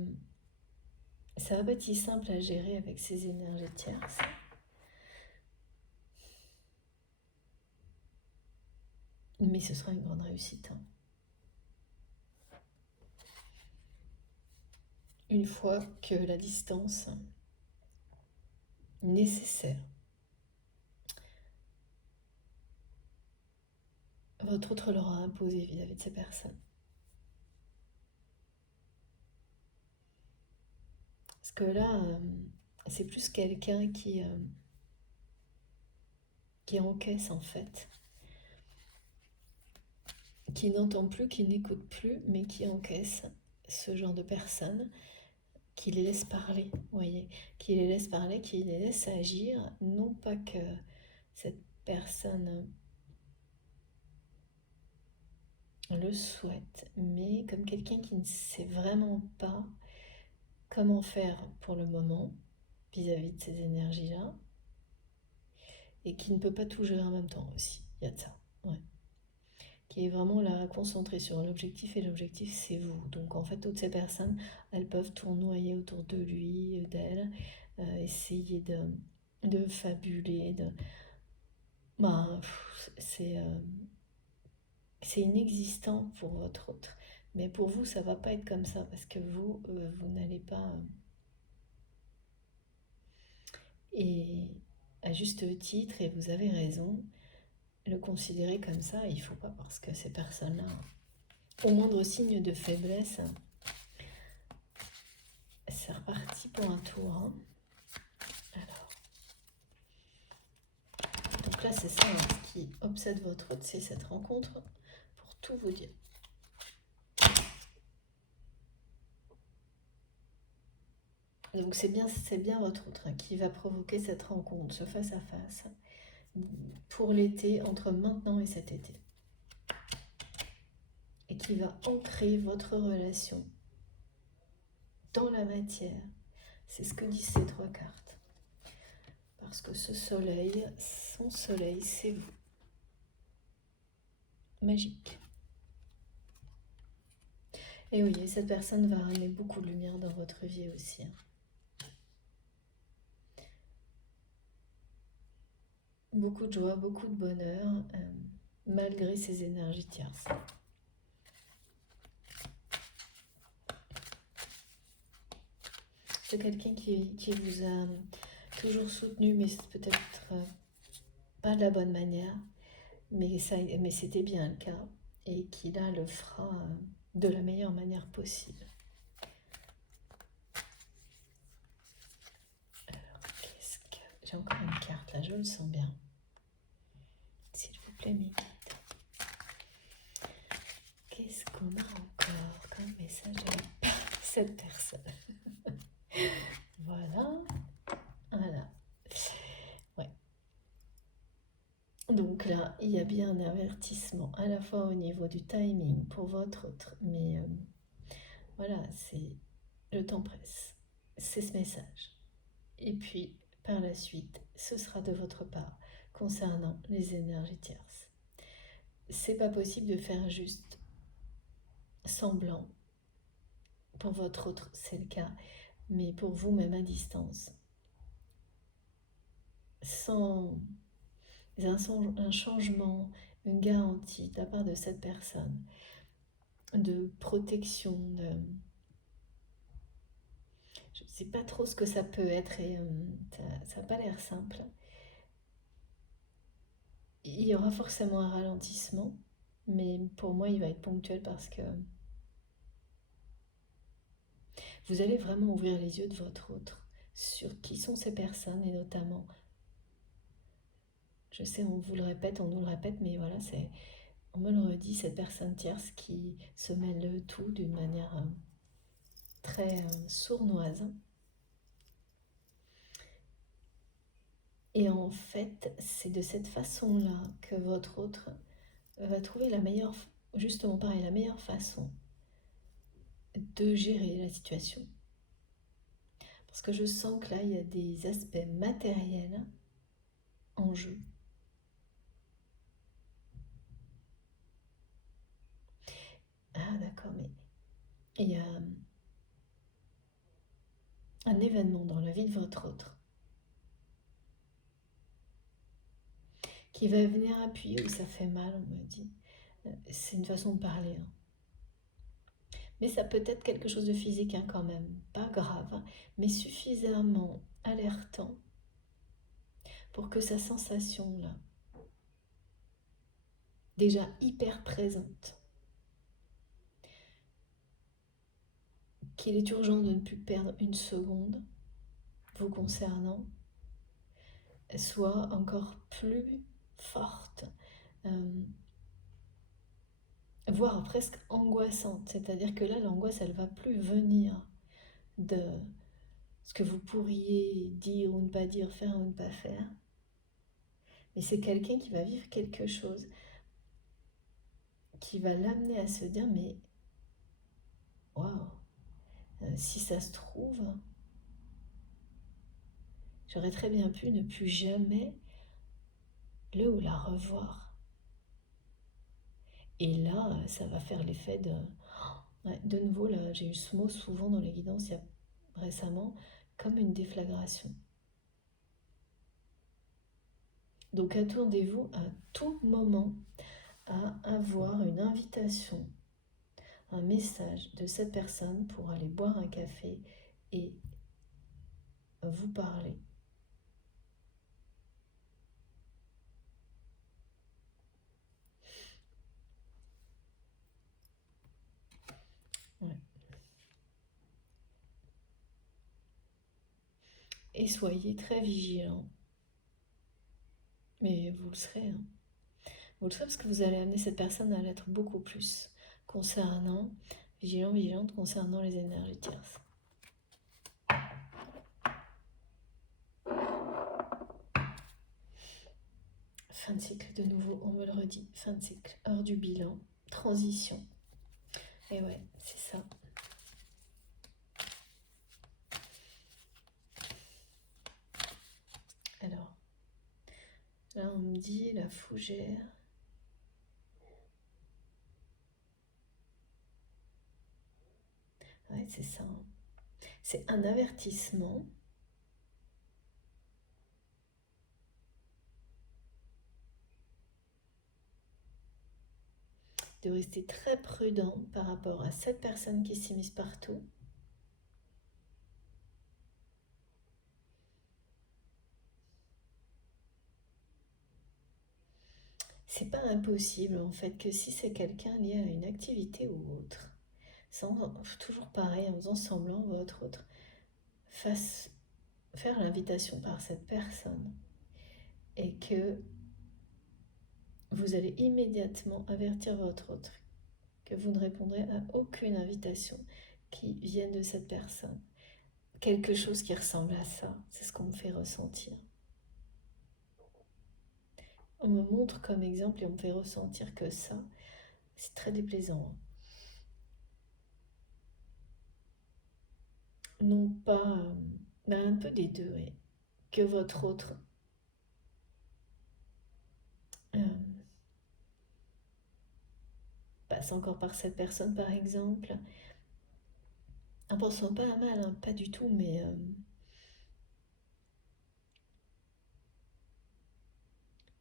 ça va pas être si simple à gérer avec ces énergies tierces. Mais ce sera une grande réussite, hein. Une fois que la distance nécessaire, votre autre l'aura imposée vis-à-vis de ces personnes. Parce que là, c'est plus quelqu'un qui encaisse en fait, qui n'entend plus, qui n'écoute plus, mais qui encaisse ce genre de personnes, qui les laisse parler, vous voyez, qui les laisse parler, qui les laisse agir, non pas que cette personne le souhaite, mais comme quelqu'un qui ne sait vraiment pas comment faire pour le moment vis-à-vis de ces énergies-là, et qui ne peut pas tout gérer en même temps aussi, il y a de ça, ouais. Qui est vraiment là concentré sur l'objectif, et l'objectif c'est vous. Donc en fait toutes ces personnes, elles peuvent tournoyer autour de lui, d'elle, essayer de fabuler, ben, c'est inexistant pour votre autre. Mais pour vous, ça va pas être comme ça, parce que vous, vous n'allez pas... et à juste titre, et vous avez raison, le considérer comme ça, il faut pas, parce que ces personnes-là, au moindre signe de faiblesse, c'est reparti pour un tour, hein. Alors, donc là, c'est ça, hein, ce qui obsède votre autre, c'est cette rencontre, pour tout vous dire. Donc c'est bien votre autre, hein, qui va provoquer cette rencontre, ce face-à-face, pour l'été, entre maintenant et cet été. Et qui va ancrer votre relation dans la matière. C'est ce que disent ces trois cartes. Parce que ce soleil, son soleil, c'est vous. Magique. Et oui, cette personne va ramener beaucoup de lumière dans votre vie aussi, hein. Beaucoup de joie, beaucoup de bonheur, malgré ces énergies tierces. C'est quelqu'un qui vous a toujours soutenu, mais peut-être pas de la bonne manière, mais c'était bien le cas, et qui là le fera de la meilleure manière possible. Alors, qu'est-ce que... J'ai encore une carte là, je le sens bien. S'il vous plaît, mes guides. Qu'est-ce qu'on a encore comme message de cette personne? Voilà. Voilà. Ouais. Donc là, il y a bien un avertissement, à la fois au niveau du timing pour votre autre, mais voilà, c'est le temps presse. C'est ce message. Et puis, par la suite, ce sera de votre part concernant les énergies tierces. C'est pas possible de faire juste semblant. Pour votre autre, c'est le cas, mais pour vous, même à distance, sans un changement, une garantie de la part de cette personne, de protection, je ne sais pas trop ce que ça peut être, et ça n'a pas l'air simple. Il y aura forcément un ralentissement, mais pour moi, il va être ponctuel, parce que vous allez vraiment ouvrir les yeux de votre autre sur qui sont ces personnes, et notamment, je sais, on vous le répète, on nous le répète, mais voilà, on me le redit, cette personne tierce qui se mêle le tout d'une manière très sournoise. Et en fait, c'est de cette façon-là que votre autre va trouver la meilleure, justement pareil, la meilleure façon de gérer la situation. Parce que je sens que là, il y a des aspects matériels en jeu. Ah d'accord, mais il y a un événement dans la vie de votre autre qui va venir appuyer où ça fait mal, on me dit. C'est une façon de parler, hein. Mais ça peut être quelque chose de physique, hein, quand même, pas grave, hein, mais suffisamment alertant pour que sa sensation-là, déjà hyper présente, qu'il est urgent de ne plus perdre une seconde vous concernant, soit encore plus forte, voire presque angoissante. C'est-à-dire que là, l'angoisse, elle va plus venir de ce que vous pourriez dire ou ne pas dire, faire ou ne pas faire. Mais c'est quelqu'un qui va vivre quelque chose qui va l'amener à se dire, mais waouh, si ça se trouve, j'aurais très bien pu ne plus jamais le ou la revoir. Et là, ça va faire l'effet de... Ouais, de nouveau, là, j'ai eu ce mot souvent dans les guidances récemment, comme une déflagration. Donc attendez-vous à tout moment à avoir une invitation, un message de cette personne pour aller boire un café et vous parler. Ouais. Et soyez très vigilants. Mais vous le serez, hein. Vous le serez parce que vous allez amener cette personne à l'être beaucoup plus concernant, vigilante concernant les énergies tierces. Fin de cycle de nouveau, on me le redit, fin de cycle, hors du bilan, transition. Et ouais, c'est ça. Alors, là on me dit la fougère. Ouais, c'est ça. C'est un avertissement de rester très prudent par rapport à cette personne qui s'immisce partout. C'est pas impossible en fait que si c'est quelqu'un lié à une activité ou autre, toujours pareil, en faisant semblant, votre autre fasse faire l'invitation par cette personne et que vous allez immédiatement avertir votre autre que vous ne répondrez à aucune invitation qui vienne de cette personne. Quelque chose qui ressemble à ça, c'est ce qu'on me fait ressentir. On me montre comme exemple et on me fait ressentir que ça, c'est très déplaisant. Non pas, un peu des deux, ouais. Que votre autre euh, passe encore par cette personne, par exemple, en pensant pas à mal, hein, pas du tout, mais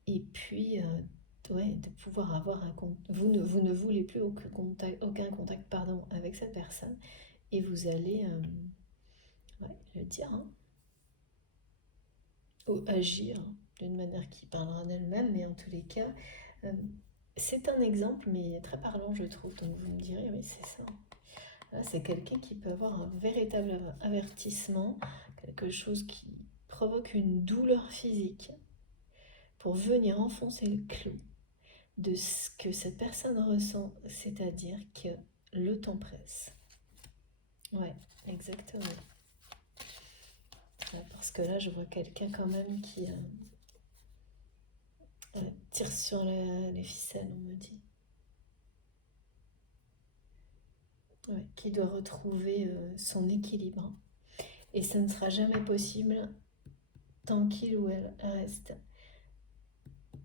et puis ouais, de pouvoir avoir un contact. Vous ne voulez plus aucun contact pardon, avec cette personne et vous allez ouais, le dire, hein, ou agir d'une manière qui parlera d'elle-même, mais en tous les cas, euh, c'est un exemple, mais très parlant, je trouve. Donc vous me direz, oui, c'est ça. Là, c'est quelqu'un qui peut avoir un véritable avertissement, quelque chose qui provoque une douleur physique pour venir enfoncer le clou de ce que cette personne ressent, c'est-à-dire que le temps presse. Ouais, exactement. parce que là, je vois quelqu'un quand même qui tire sur les ficelles, on me dit. Ouais, qui doit retrouver son équilibre. Et ça ne sera jamais possible tant qu'il ou elle reste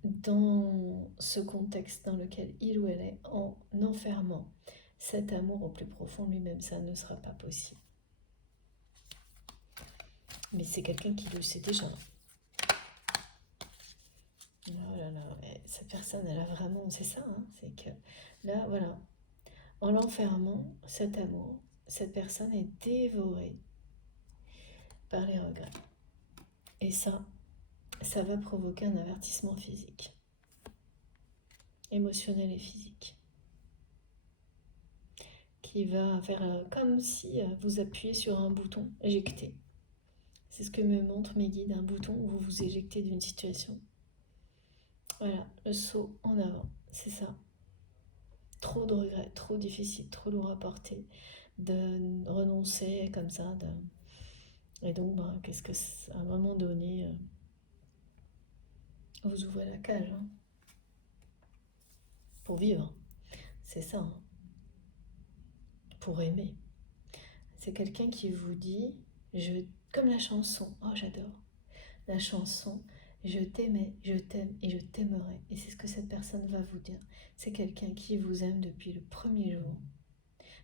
dans ce contexte dans lequel il ou elle est, en enfermant cet amour au plus profond de lui-même. Ça ne sera pas possible. Mais c'est quelqu'un qui le sait déjà. Oh là là, cette personne, elle a vraiment, c'est ça, hein, c'est que là, voilà, en l'enfermant, cet amour, cette personne est dévorée par les regrets. Et ça va provoquer un avertissement physique, émotionnel et physique, qui va faire comme si vous appuyez sur un bouton éjecter. C'est ce que me montrent mes guides, un bouton où vous vous éjectez d'une situation. Voilà, le saut en avant, c'est ça. Trop de regrets, trop difficile, trop lourd à porter, de renoncer comme ça. Et donc, qu'est-ce que à un moment donné, vous ouvrez la cage hein, pour vivre. C'est ça, hein, pour aimer. C'est quelqu'un qui vous dit, comme la chanson, oh j'adore, la chanson, je t'aimais, je t'aime et je t'aimerai. Et c'est ce que cette personne va vous dire. C'est quelqu'un qui vous aime depuis le premier jour,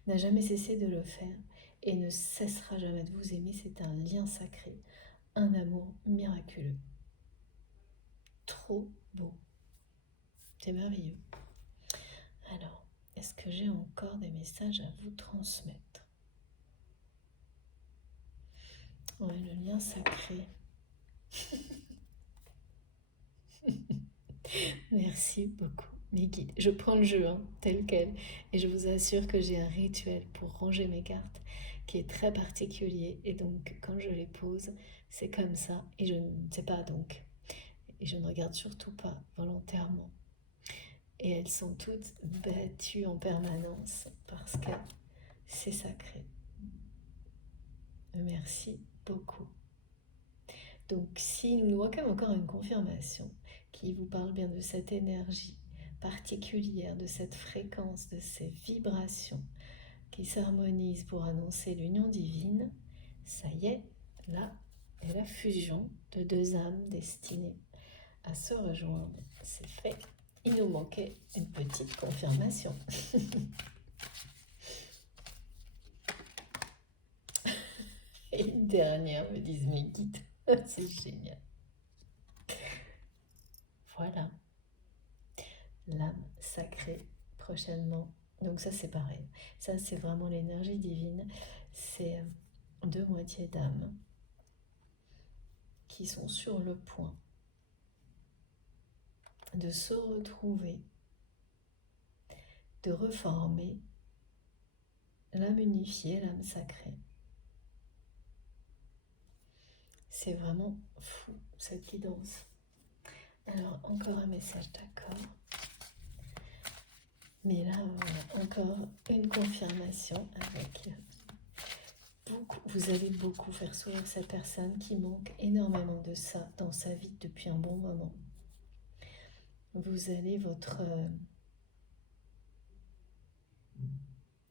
n'a jamais cessé de le faire et ne cessera jamais de vous aimer. C'est un lien sacré, un amour miraculeux. Trop beau. C'est merveilleux. Alors, est-ce que j'ai encore des messages à vous transmettre? Ouais, le lien sacré. Merci beaucoup, mes guides. Je prends le jeu tel quel et je vous assure que j'ai un rituel pour ranger mes cartes qui est très particulier et donc quand je les pose, c'est comme ça et je ne sais pas donc. Et je ne regarde surtout pas volontairement. Et elles sont toutes battues en permanence parce que c'est sacré. Merci beaucoup. Donc si nous manquons encore une confirmation qui vous parle bien de cette énergie particulière, de cette fréquence, de ces vibrations qui s'harmonisent pour annoncer l'union divine, ça y est, là est la fusion de deux âmes destinées à se rejoindre. C'est fait. Il nous manquait une petite confirmation. Et une dernière, me disent mes guides. C'est génial. Voilà. L'âme sacrée prochainement. Donc ça c'est pareil. Ça c'est vraiment l'énergie divine. C'est deux moitiés d'âme qui sont sur le point de se retrouver, de reformer l'âme unifiée, l'âme sacrée. C'est vraiment fou cette guidance. Alors encore un message d'accord. Mais là, encore une confirmation avec beaucoup. Vous allez beaucoup faire sourire cette personne qui manque énormément de ça dans sa vie depuis un bon moment. Vous allez votre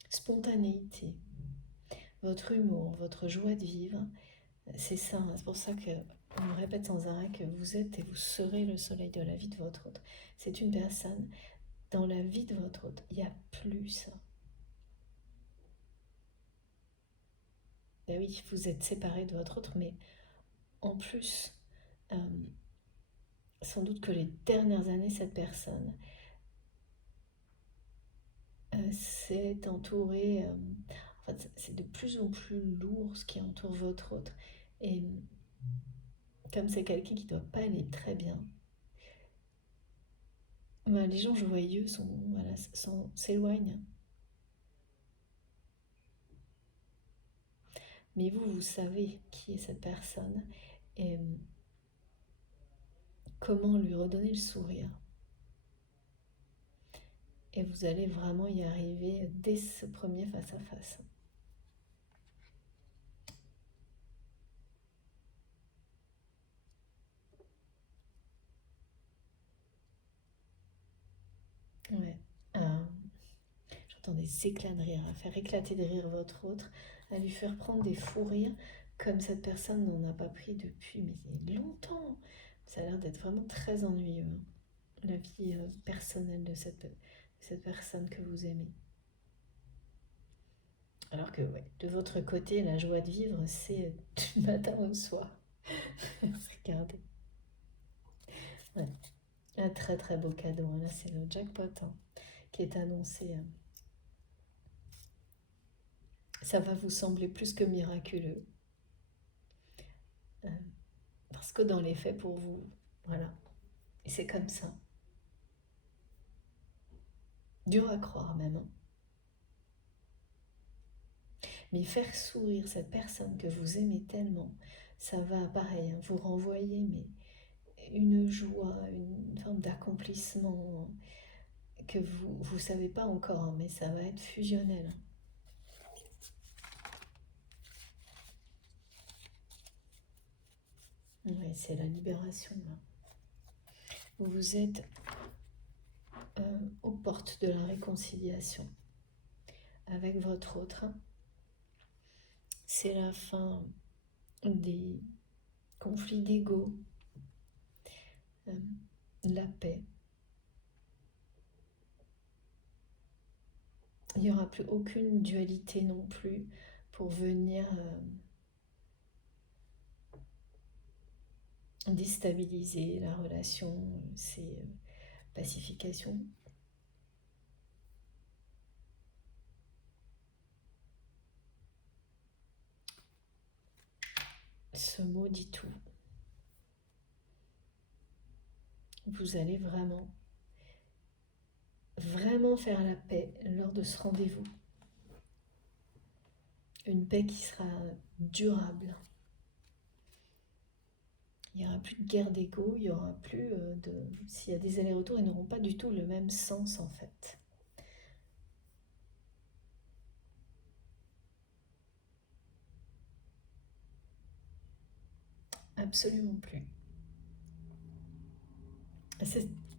spontanéité, votre humour, votre joie de vivre, c'est ça. C'est pour ça qu'on me répète sans arrêt que vous êtes et vous serez le soleil de la vie de votre hôte. C'est une personne, dans la vie de votre hôte, il n'y a plus ça. Ben oui, vous êtes séparés de votre autre, mais en plus, sans doute que les dernières années, cette personne s'est entourée, en fait, c'est de plus en plus lourd ce qui entoure votre autre. Et comme c'est quelqu'un qui ne doit pas aller très bien, ben, les gens joyeux s'éloignent. Mais vous savez qui est cette personne et comment lui redonner le sourire. Et vous allez vraiment y arriver dès ce premier face-à-face. dans des éclats de rire, à faire éclater de rire votre autre, à lui faire prendre des fous rires comme cette personne n'en a pas pris depuis mais longtemps. Ça a l'air d'être vraiment très ennuyeux, hein, la vie personnelle de cette personne que vous aimez. Alors que ouais, de votre côté, la joie de vivre, c'est du matin au soir. Regardez. Ouais. Un très très beau cadeau, hein. Là c'est le jackpot, hein, qui est annoncé. Ça va vous sembler plus que miraculeux. Euh, Parce que dans les faits, pour vous, voilà. Et c'est comme ça. Dur à croire même, hein. Mais faire sourire cette personne que vous aimez tellement, ça va, pareil, hein, vous renvoyer mais une joie, une forme d'accomplissement que vous savez pas encore, hein, mais ça va être fusionnel. Ouais, c'est la libération, là. Vous êtes aux portes de la réconciliation avec votre autre. C'est la fin des conflits d'ego, la paix. Il n'y aura plus aucune dualité non plus pour venir déstabiliser la relation. C'est pacification. Ce mot dit tout. Vous allez vraiment faire la paix lors de ce rendez-vous. Une paix qui sera durable. Il n'y aura plus de guerre d'ego, il n'y aura plus de... S'il y a des allers-retours, ils n'auront pas du tout le même sens en fait. Absolument plus.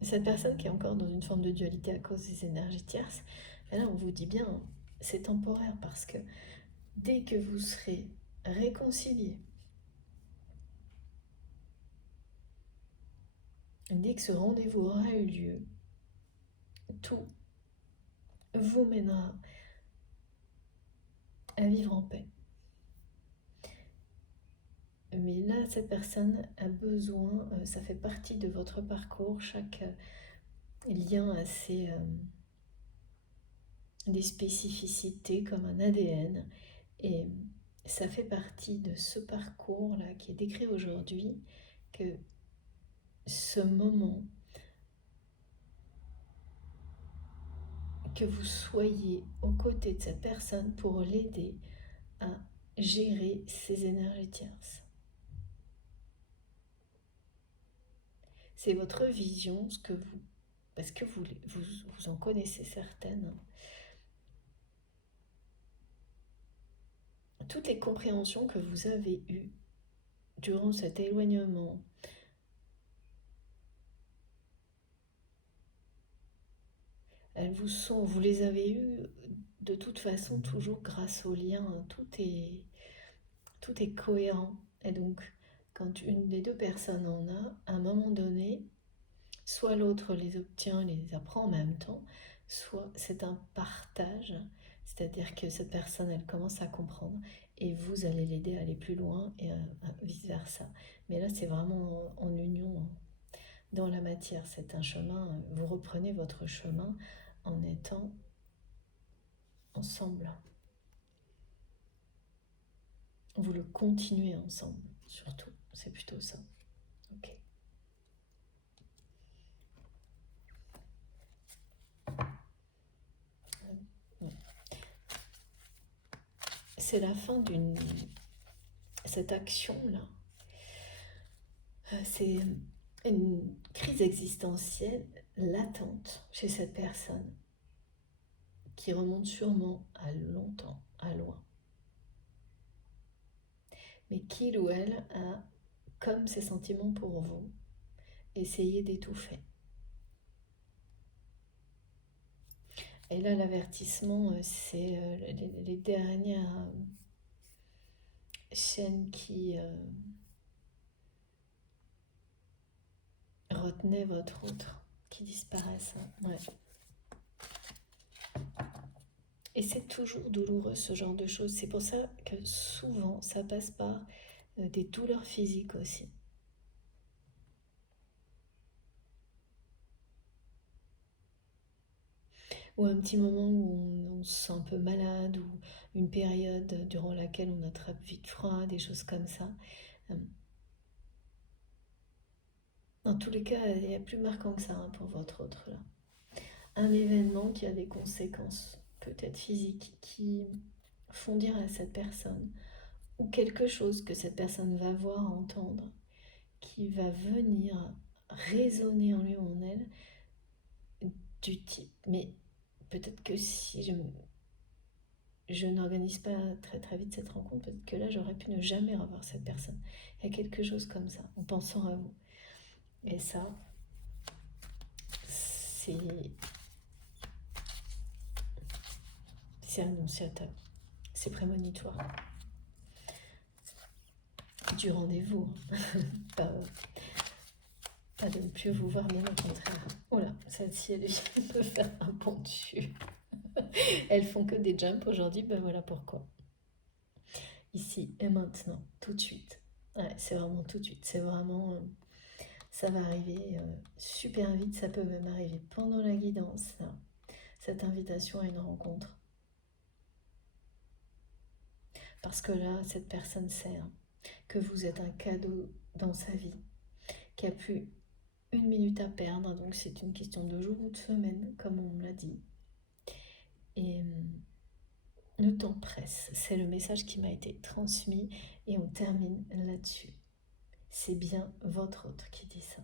Cette personne qui est encore dans une forme de dualité à cause des énergies tierces, là on vous dit bien, c'est temporaire parce que dès que vous serez réconciliés, dès que ce rendez-vous aura eu lieu, tout vous mènera à vivre en paix. Mais là, cette personne a besoin, ça fait partie de votre parcours, chaque lien a des spécificités comme un ADN, et ça fait partie de ce parcours-là qui est décrit aujourd'hui, que ce moment, que vous soyez aux côtés de cette personne pour l'aider à gérer ses énergies tierces. C'est votre vision, ce que vous, parce que vous en connaissez certaines. Toutes les compréhensions que vous avez eues durant cet éloignement, vous les avez eues de toute façon toujours grâce au lien. Tout est cohérent. Et donc, quand une des deux personnes en a, à un moment donné, soit l'autre les obtient, les apprend en même temps, soit c'est un partage, c'est-à-dire que cette personne, elle commence à comprendre et vous allez l'aider à aller plus loin et vice-versa. Mais là, c'est vraiment en union, hein, dans la matière. C'est un chemin, vous reprenez votre chemin en étant ensemble. Vous le continuez ensemble, surtout. C'est plutôt ça. Ok. C'est la fin cette action-là. C'est une crise existentielle latente chez cette personne qui remonte sûrement à longtemps, à loin. Mais qu'il ou elle a, comme ses sentiments pour vous, essayé d'étouffer. Et là, l'avertissement, c'est les dernières chaînes qui retenaient votre autre, qui disparaissent. Hein. Ouais. Et c'est toujours douloureux ce genre de choses. C'est pour ça que souvent ça passe par des douleurs physiques aussi. Ou un petit moment où on se sent un peu malade, ou une période durant laquelle on attrape vite froid, des choses comme ça. Euh, Dans tous les cas, il y a plus marquant que ça hein, pour votre autre là. Un événement qui a des conséquences peut-être physiques qui font dire à cette personne, ou quelque chose que cette personne va voir, entendre, qui va venir résonner en lui ou en elle, du type, mais peut-être que si je n'organise pas très très vite cette rencontre, peut-être que là j'aurais pu ne jamais revoir cette personne. Il y a quelque chose comme ça, en pensant à vous. Et ça, c'est annonciateur, c'est prémonitoire. Du rendez-vous, pas, pas de ne plus vous voir, bien au contraire. Oh là, celle-ci, elle vient de me faire un bond dessus. Elles font que des jumps aujourd'hui, ben voilà pourquoi. Ici et maintenant, tout de suite. Ouais, c'est vraiment tout de suite. C'est vraiment, ça va arriver super vite. Ça peut même arriver pendant la guidance, là, cette invitation à une rencontre. Parce que là, cette personne sait hein, que vous êtes un cadeau dans sa vie, qui a plus une minute à perdre. Donc c'est une question de jour ou de semaine, comme on me l'a dit. Et le temps presse. C'est le message qui m'a été transmis et on termine là-dessus. C'est bien votre autre qui dit ça,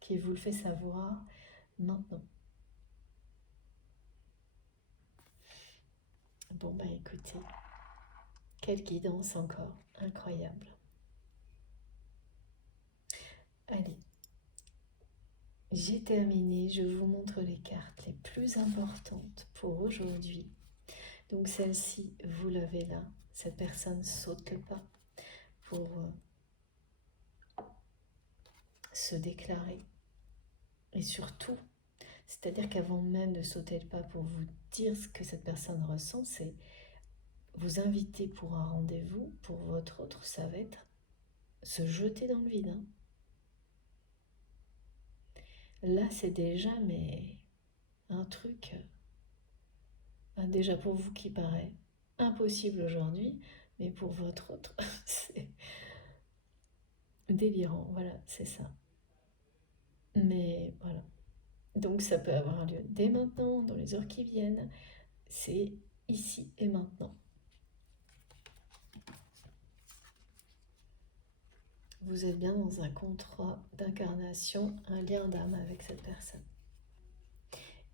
qui vous le fait savoir maintenant. Bon bah écoutez, quelle guidance encore, incroyable. Allez, j'ai terminé, je vous montre les cartes les plus importantes pour aujourd'hui. Donc celle-ci, vous l'avez là, cette personne saute le pas pour se déclarer. Et surtout, c'est-à-dire qu'avant même de sauter le pas pour vous dire ce que cette personne ressent, c'est vous inviter pour un rendez-vous, pour votre autre, ça va être se jeter dans le vide. Hein. Là, c'est déjà mais un truc, déjà pour vous qui paraît impossible aujourd'hui, mais pour votre autre, c'est délirant. Voilà, c'est ça. Mais voilà. Donc ça peut avoir lieu dès maintenant, dans les heures qui viennent. C'est ici et maintenant. Vous êtes bien dans un contrat d'incarnation, un lien d'âme avec cette personne.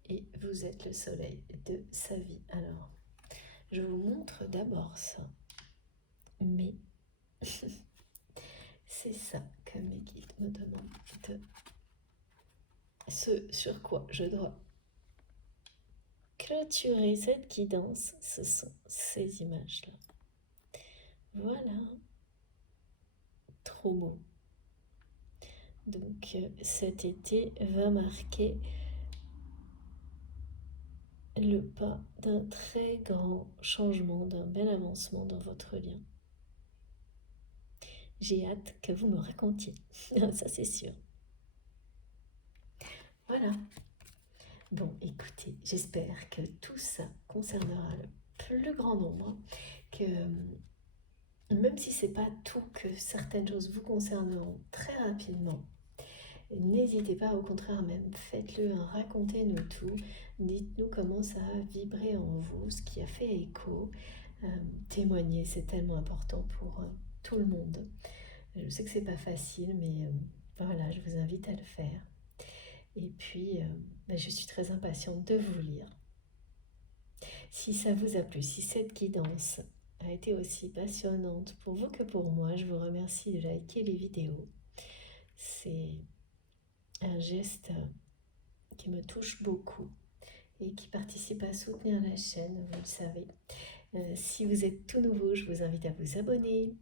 Et vous êtes le soleil de sa vie. Alors, je vous montre d'abord ça. Mais c'est ça que mes guides me demandent de... Ce sur quoi je dois clôturer cette guidance, ce sont ces images-là. Voilà. Trop beau. Donc cet été va marquer le pas d'un très grand changement, d'un bel avancement dans votre lien. J'ai hâte que vous me racontiez, ça c'est sûr. Voilà. Bon, écoutez, j'espère que tout ça concernera le plus grand nombre, que même si c'est pas tout, que certaines choses vous concerneront très rapidement. N'hésitez pas, au contraire même, faites-le, hein, racontez-nous tout, dites-nous comment ça a vibré en vous, ce qui a fait écho, témoigner, c'est tellement important pour tout le monde. Je sais que c'est pas facile, mais voilà, je vous invite à le faire. Et puis, je suis très impatiente de vous lire. Si ça vous a plu, si cette guidance a été aussi passionnante pour vous que pour moi, je vous remercie de liker les vidéos. C'est un geste qui me touchent beaucoup et qui participent à soutenir la chaîne, vous le savez. Si vous êtes tout nouveau, je vous invite à vous abonner,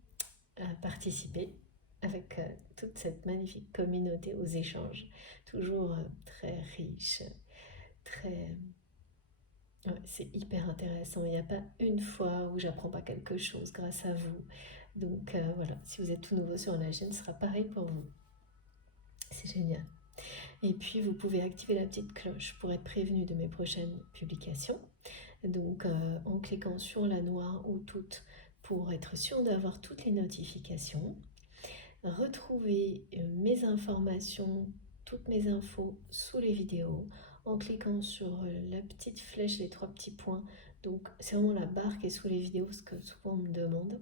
à participer avec toute cette magnifique communauté aux échanges, toujours très riche, très... Ouais, c'est hyper intéressant. Il n'y a pas une fois où j'apprends pas quelque chose grâce à vous. Donc voilà, si vous êtes tout nouveau sur la chaîne, ce sera pareil pour vous. C'est génial. Et puis vous pouvez activer la petite cloche pour être prévenu de mes prochaines publications. Donc en cliquant sur la noire ou toutes pour être sûr d'avoir toutes les notifications. Retrouvez mes informations, toutes mes infos sous les vidéos en cliquant sur la petite flèche, les 3 petits points. Donc c'est vraiment la barre qui est sous les vidéos, ce que souvent on me demande.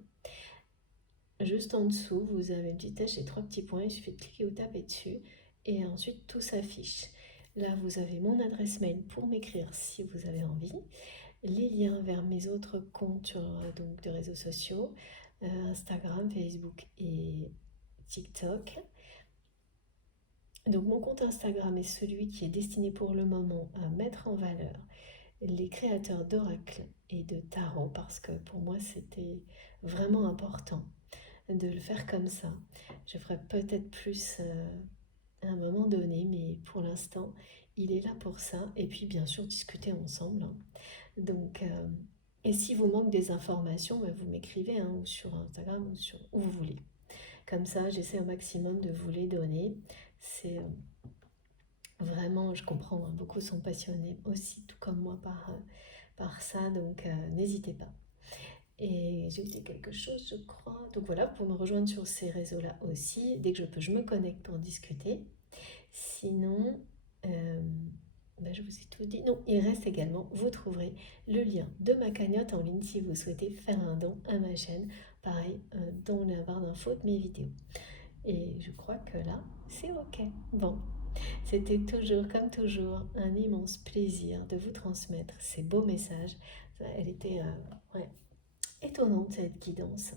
Juste en dessous, vous avez une petite flèche, les 3 petits points, il suffit de cliquer ou taper dessus et ensuite tout s'affiche. Là, vous avez mon adresse mail pour m'écrire si vous avez envie, les liens vers mes autres comptes donc, de réseaux sociaux, Instagram, Facebook et TikTok. Donc mon compte Instagram est celui qui est destiné pour le moment à mettre en valeur les créateurs d'oracles et de tarot parce que pour moi c'était vraiment important de le faire comme ça. Je ferai peut-être plus à un moment donné, mais pour l'instant il est là pour ça et puis bien sûr discuter ensemble. Donc et si vous manque des informations, vous m'écrivez ou sur Instagram ou sur où vous voulez. Comme ça, j'essaie un maximum de vous les donner. C'est vraiment, je comprends, beaucoup sont passionnés aussi, tout comme moi, par ça, donc n'hésitez pas. Et j'ai oublié quelque chose, je crois. Donc voilà, vous pouvez me rejoindre sur ces réseaux-là aussi. Dès que je peux, je me connecte pour discuter. Sinon, je vous ai tout dit. Non, il reste également, vous trouverez le lien de ma cagnotte en ligne si vous souhaitez faire un don à ma chaîne. Pareil, dans la barre d'infos de mes vidéos. Et je crois que là, c'est ok. Bon, c'était toujours, comme toujours, un immense plaisir de vous transmettre ces beaux messages. Elle était étonnante, cette guidance.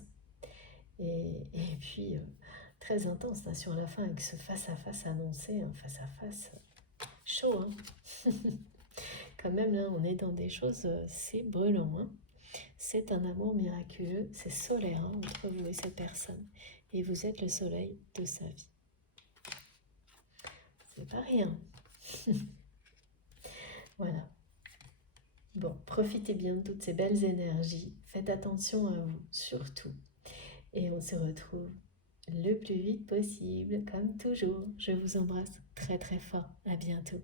Et puis, très intense là, sur la fin, avec ce face-à-face annoncé, un face-à-face chaud. Quand même, là, on est dans des choses, c'est brûlant. C'est un amour miraculeux, c'est solaire entre vous et cette personne. Et vous êtes le soleil de sa vie. C'est pas rien. Voilà. Bon, profitez bien de toutes ces belles énergies. Faites attention à vous, surtout. Et on se retrouve le plus vite possible, comme toujours. Je vous embrasse très très fort. À bientôt.